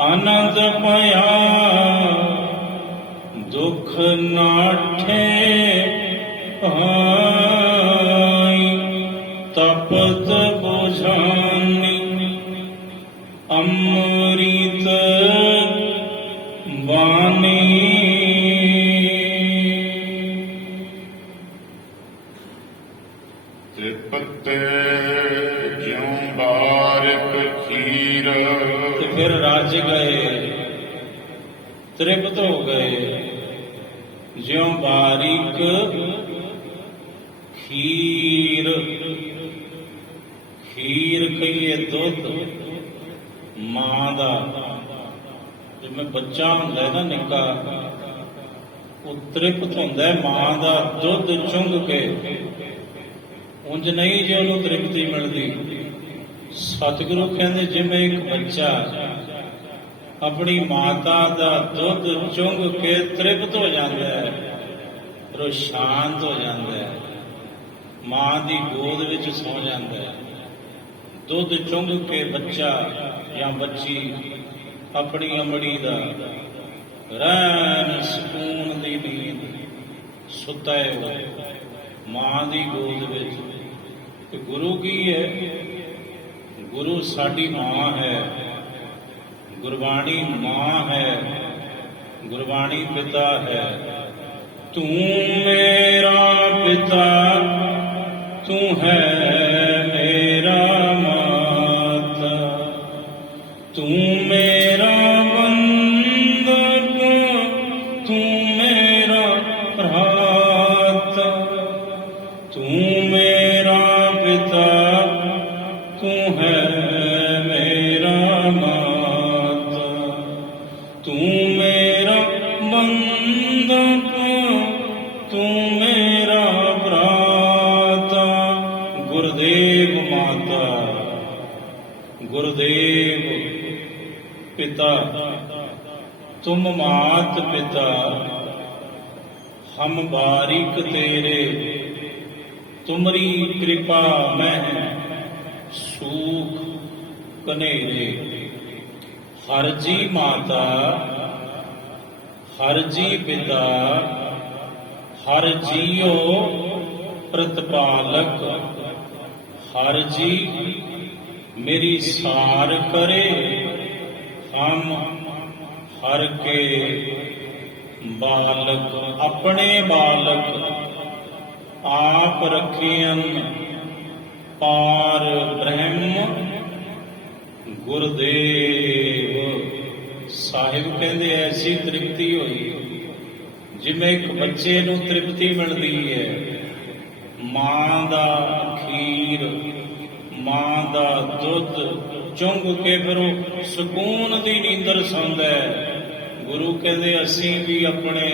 ਆਨੰਦ ਪਾਇਆ ਦੁਖ ਨਾਠੇ ਭਾਈ। ਤਪਤ ਬੁਝਾਨੀ ਅੰਮ੍ਰਿਤ ਬਾਣੀ, ਤ੍ਰਿਪਤ ਜਿਉ ਬਾਰਿਕ ਖੀਰ। ਤੇ ਫਿਰ ਰੱਜ ਗਏ, ਤ੍ਰਿਪਤ ਹੋ ਗਏ, ਜਿਉਂ ਬਾਰੀਕ ਖੀਰ। ਖੀਰ ਕਹੀਏ ਦੁੱਧ ਮਾਂ ਦਾ, ਜਿਵੇਂ ਬੱਚਾ ਹੁੰਦਾ ਹੈ ਨਾ ਨਿੱਕਾ, ਉਹ ਤ੍ਰਿਪਤ ਹੁੰਦਾ ਹੈ ਮਾਂ ਦਾ ਦੁੱਧ ਚੁੰਘ ਕੇ। ਉਂਝ ਨਹੀਂ ਜੇ ਉਹਨੂੰ ਤ੍ਰਿਪਤੀ ਮਿਲਦੀ। ਸਤਿਗੁਰੂ ਕਹਿੰਦੇ ਜਿਵੇਂ ਇੱਕ ਬੱਚਾ ਆਪਣੀ ਮਾਤਾ ਦਾ ਦੁੱਧ ਚੁੰਘ ਕੇ ਤ੍ਰਿਪਤ ਹੋ ਜਾਂਦਾ ਹੈ, ਫਿਰ ਉਹ ਸ਼ਾਂਤ ਹੋ ਜਾਂਦਾ ਹੈ, ਮਾਂ ਦੀ ਗੋਦ ਵਿੱਚ ਸੌ ਜਾਂਦਾ ਹੈ। ਦੁੱਧ ਚੁੰਘ ਕੇ ਬੱਚਾ ਜਾਂ ਬੱਚੀ ਆਪਣੀ ਅੰਮੜੀ ਦਾ ਰਹਿਣ ਸਕੂਨ ਦੀ ਨੀਂਦ ਸੁੱਤਾ ਹੈ ਮਾਂ ਦੀ ਗੋਦ ਵਿੱਚ। ਤੇ ਗੁਰੂ ਕੀ ਹੈ? ਗੁਰੂ ਸਾਡੀ ਮਾਂ ਹੈ, ਗੁਰਬਾਣੀ ਮਾਂ ਹੈ, ਗੁਰਬਾਣੀ ਪਿਤਾ ਹੈ। ਤੂੰ ਮੇਰਾ ਪਿਤਾ, ਤੂੰ ਹੈ ਮੇਰਾ ਮਾਤਾ, ਤੂੰ ਮੇਰਾ ਬੰਧਪ, ਤੂੰ ਮੇਰਾ ਭਰਾਤਾ, ਤੂੰ ਮੇਰਾ ਪਿਤਾ, ਤੂੰ ਹੈ ਮੇਰਾ ਮਾਤਾ, ਤੂੰ ਮੇਰਾ ਬੰਧਪ, ਤੂੰ ਮੇਰਾ ਭਰਾਤਾ। ਗੁਰਦੇਵ ਮਾਤਾ, ਗੁਰਦੇਵ पिता, तुम मात पिता, हम बारिक तेरे, तुमरी कृपा में सूख कनेरे। हर जी माता, हर जी पिता, हर जियो प्रतिपालक, हर जी मेरी सार करे। हम हर के बालक, अपने बालक आप रखियन पार ब्रह्म गुरदेव। साहिब कहते ऐसी तृप्ति हुई जिमें एक बच्चे नूं तृप्ति मिलती है। मां दा खीर, मां दा दुध चुंग के फिर सुकून दी नींदर सौंदा है। गुरु कहते असी भी अपने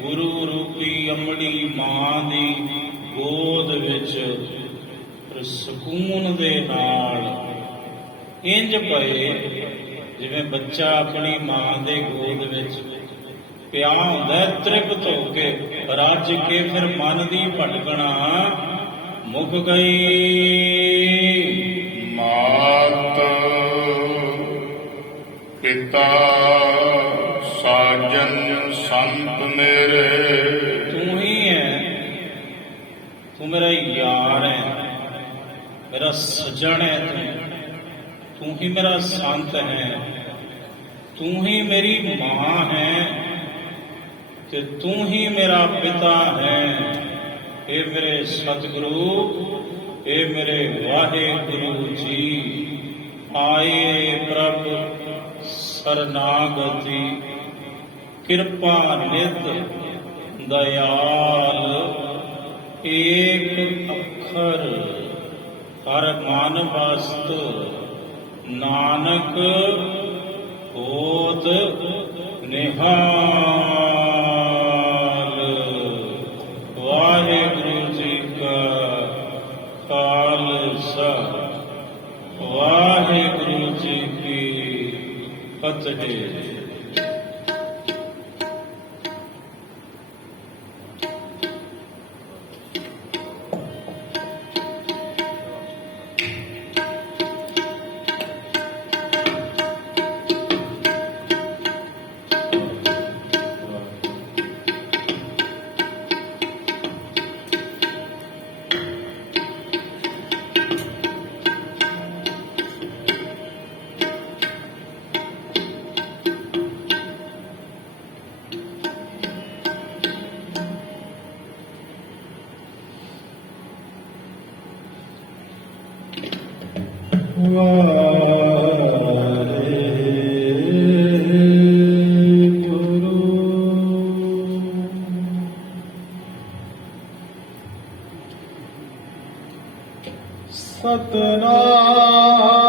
गुरु रूपी अमड़ी मां दी गोद विच सुकून दे नाल इंज पए जिवें बच्चा अपनी मां दे गोद विच पिया हुंदा है, तृप्त हो के रज के फिर मन दी भटकना मुक गई। मात पिता साजन संत मेरे, तू ही है, तू मेरा यार है, मेरा सजन है, तू ही मेरा संत है, तू ही मेरी मां है, ते तू ही मेरा पिता है। हे मेरे सतगुरु, हे मेरे वाहेगुरु जी, आए प्रभ सरनागति, कृपा निध दयाल, एक अखर हर मन बस्त, नानक होत निहाल। वाहेगुरु जी का खालसा, वाहेगुरु जी की फतेह। ਸਤਨਾਮ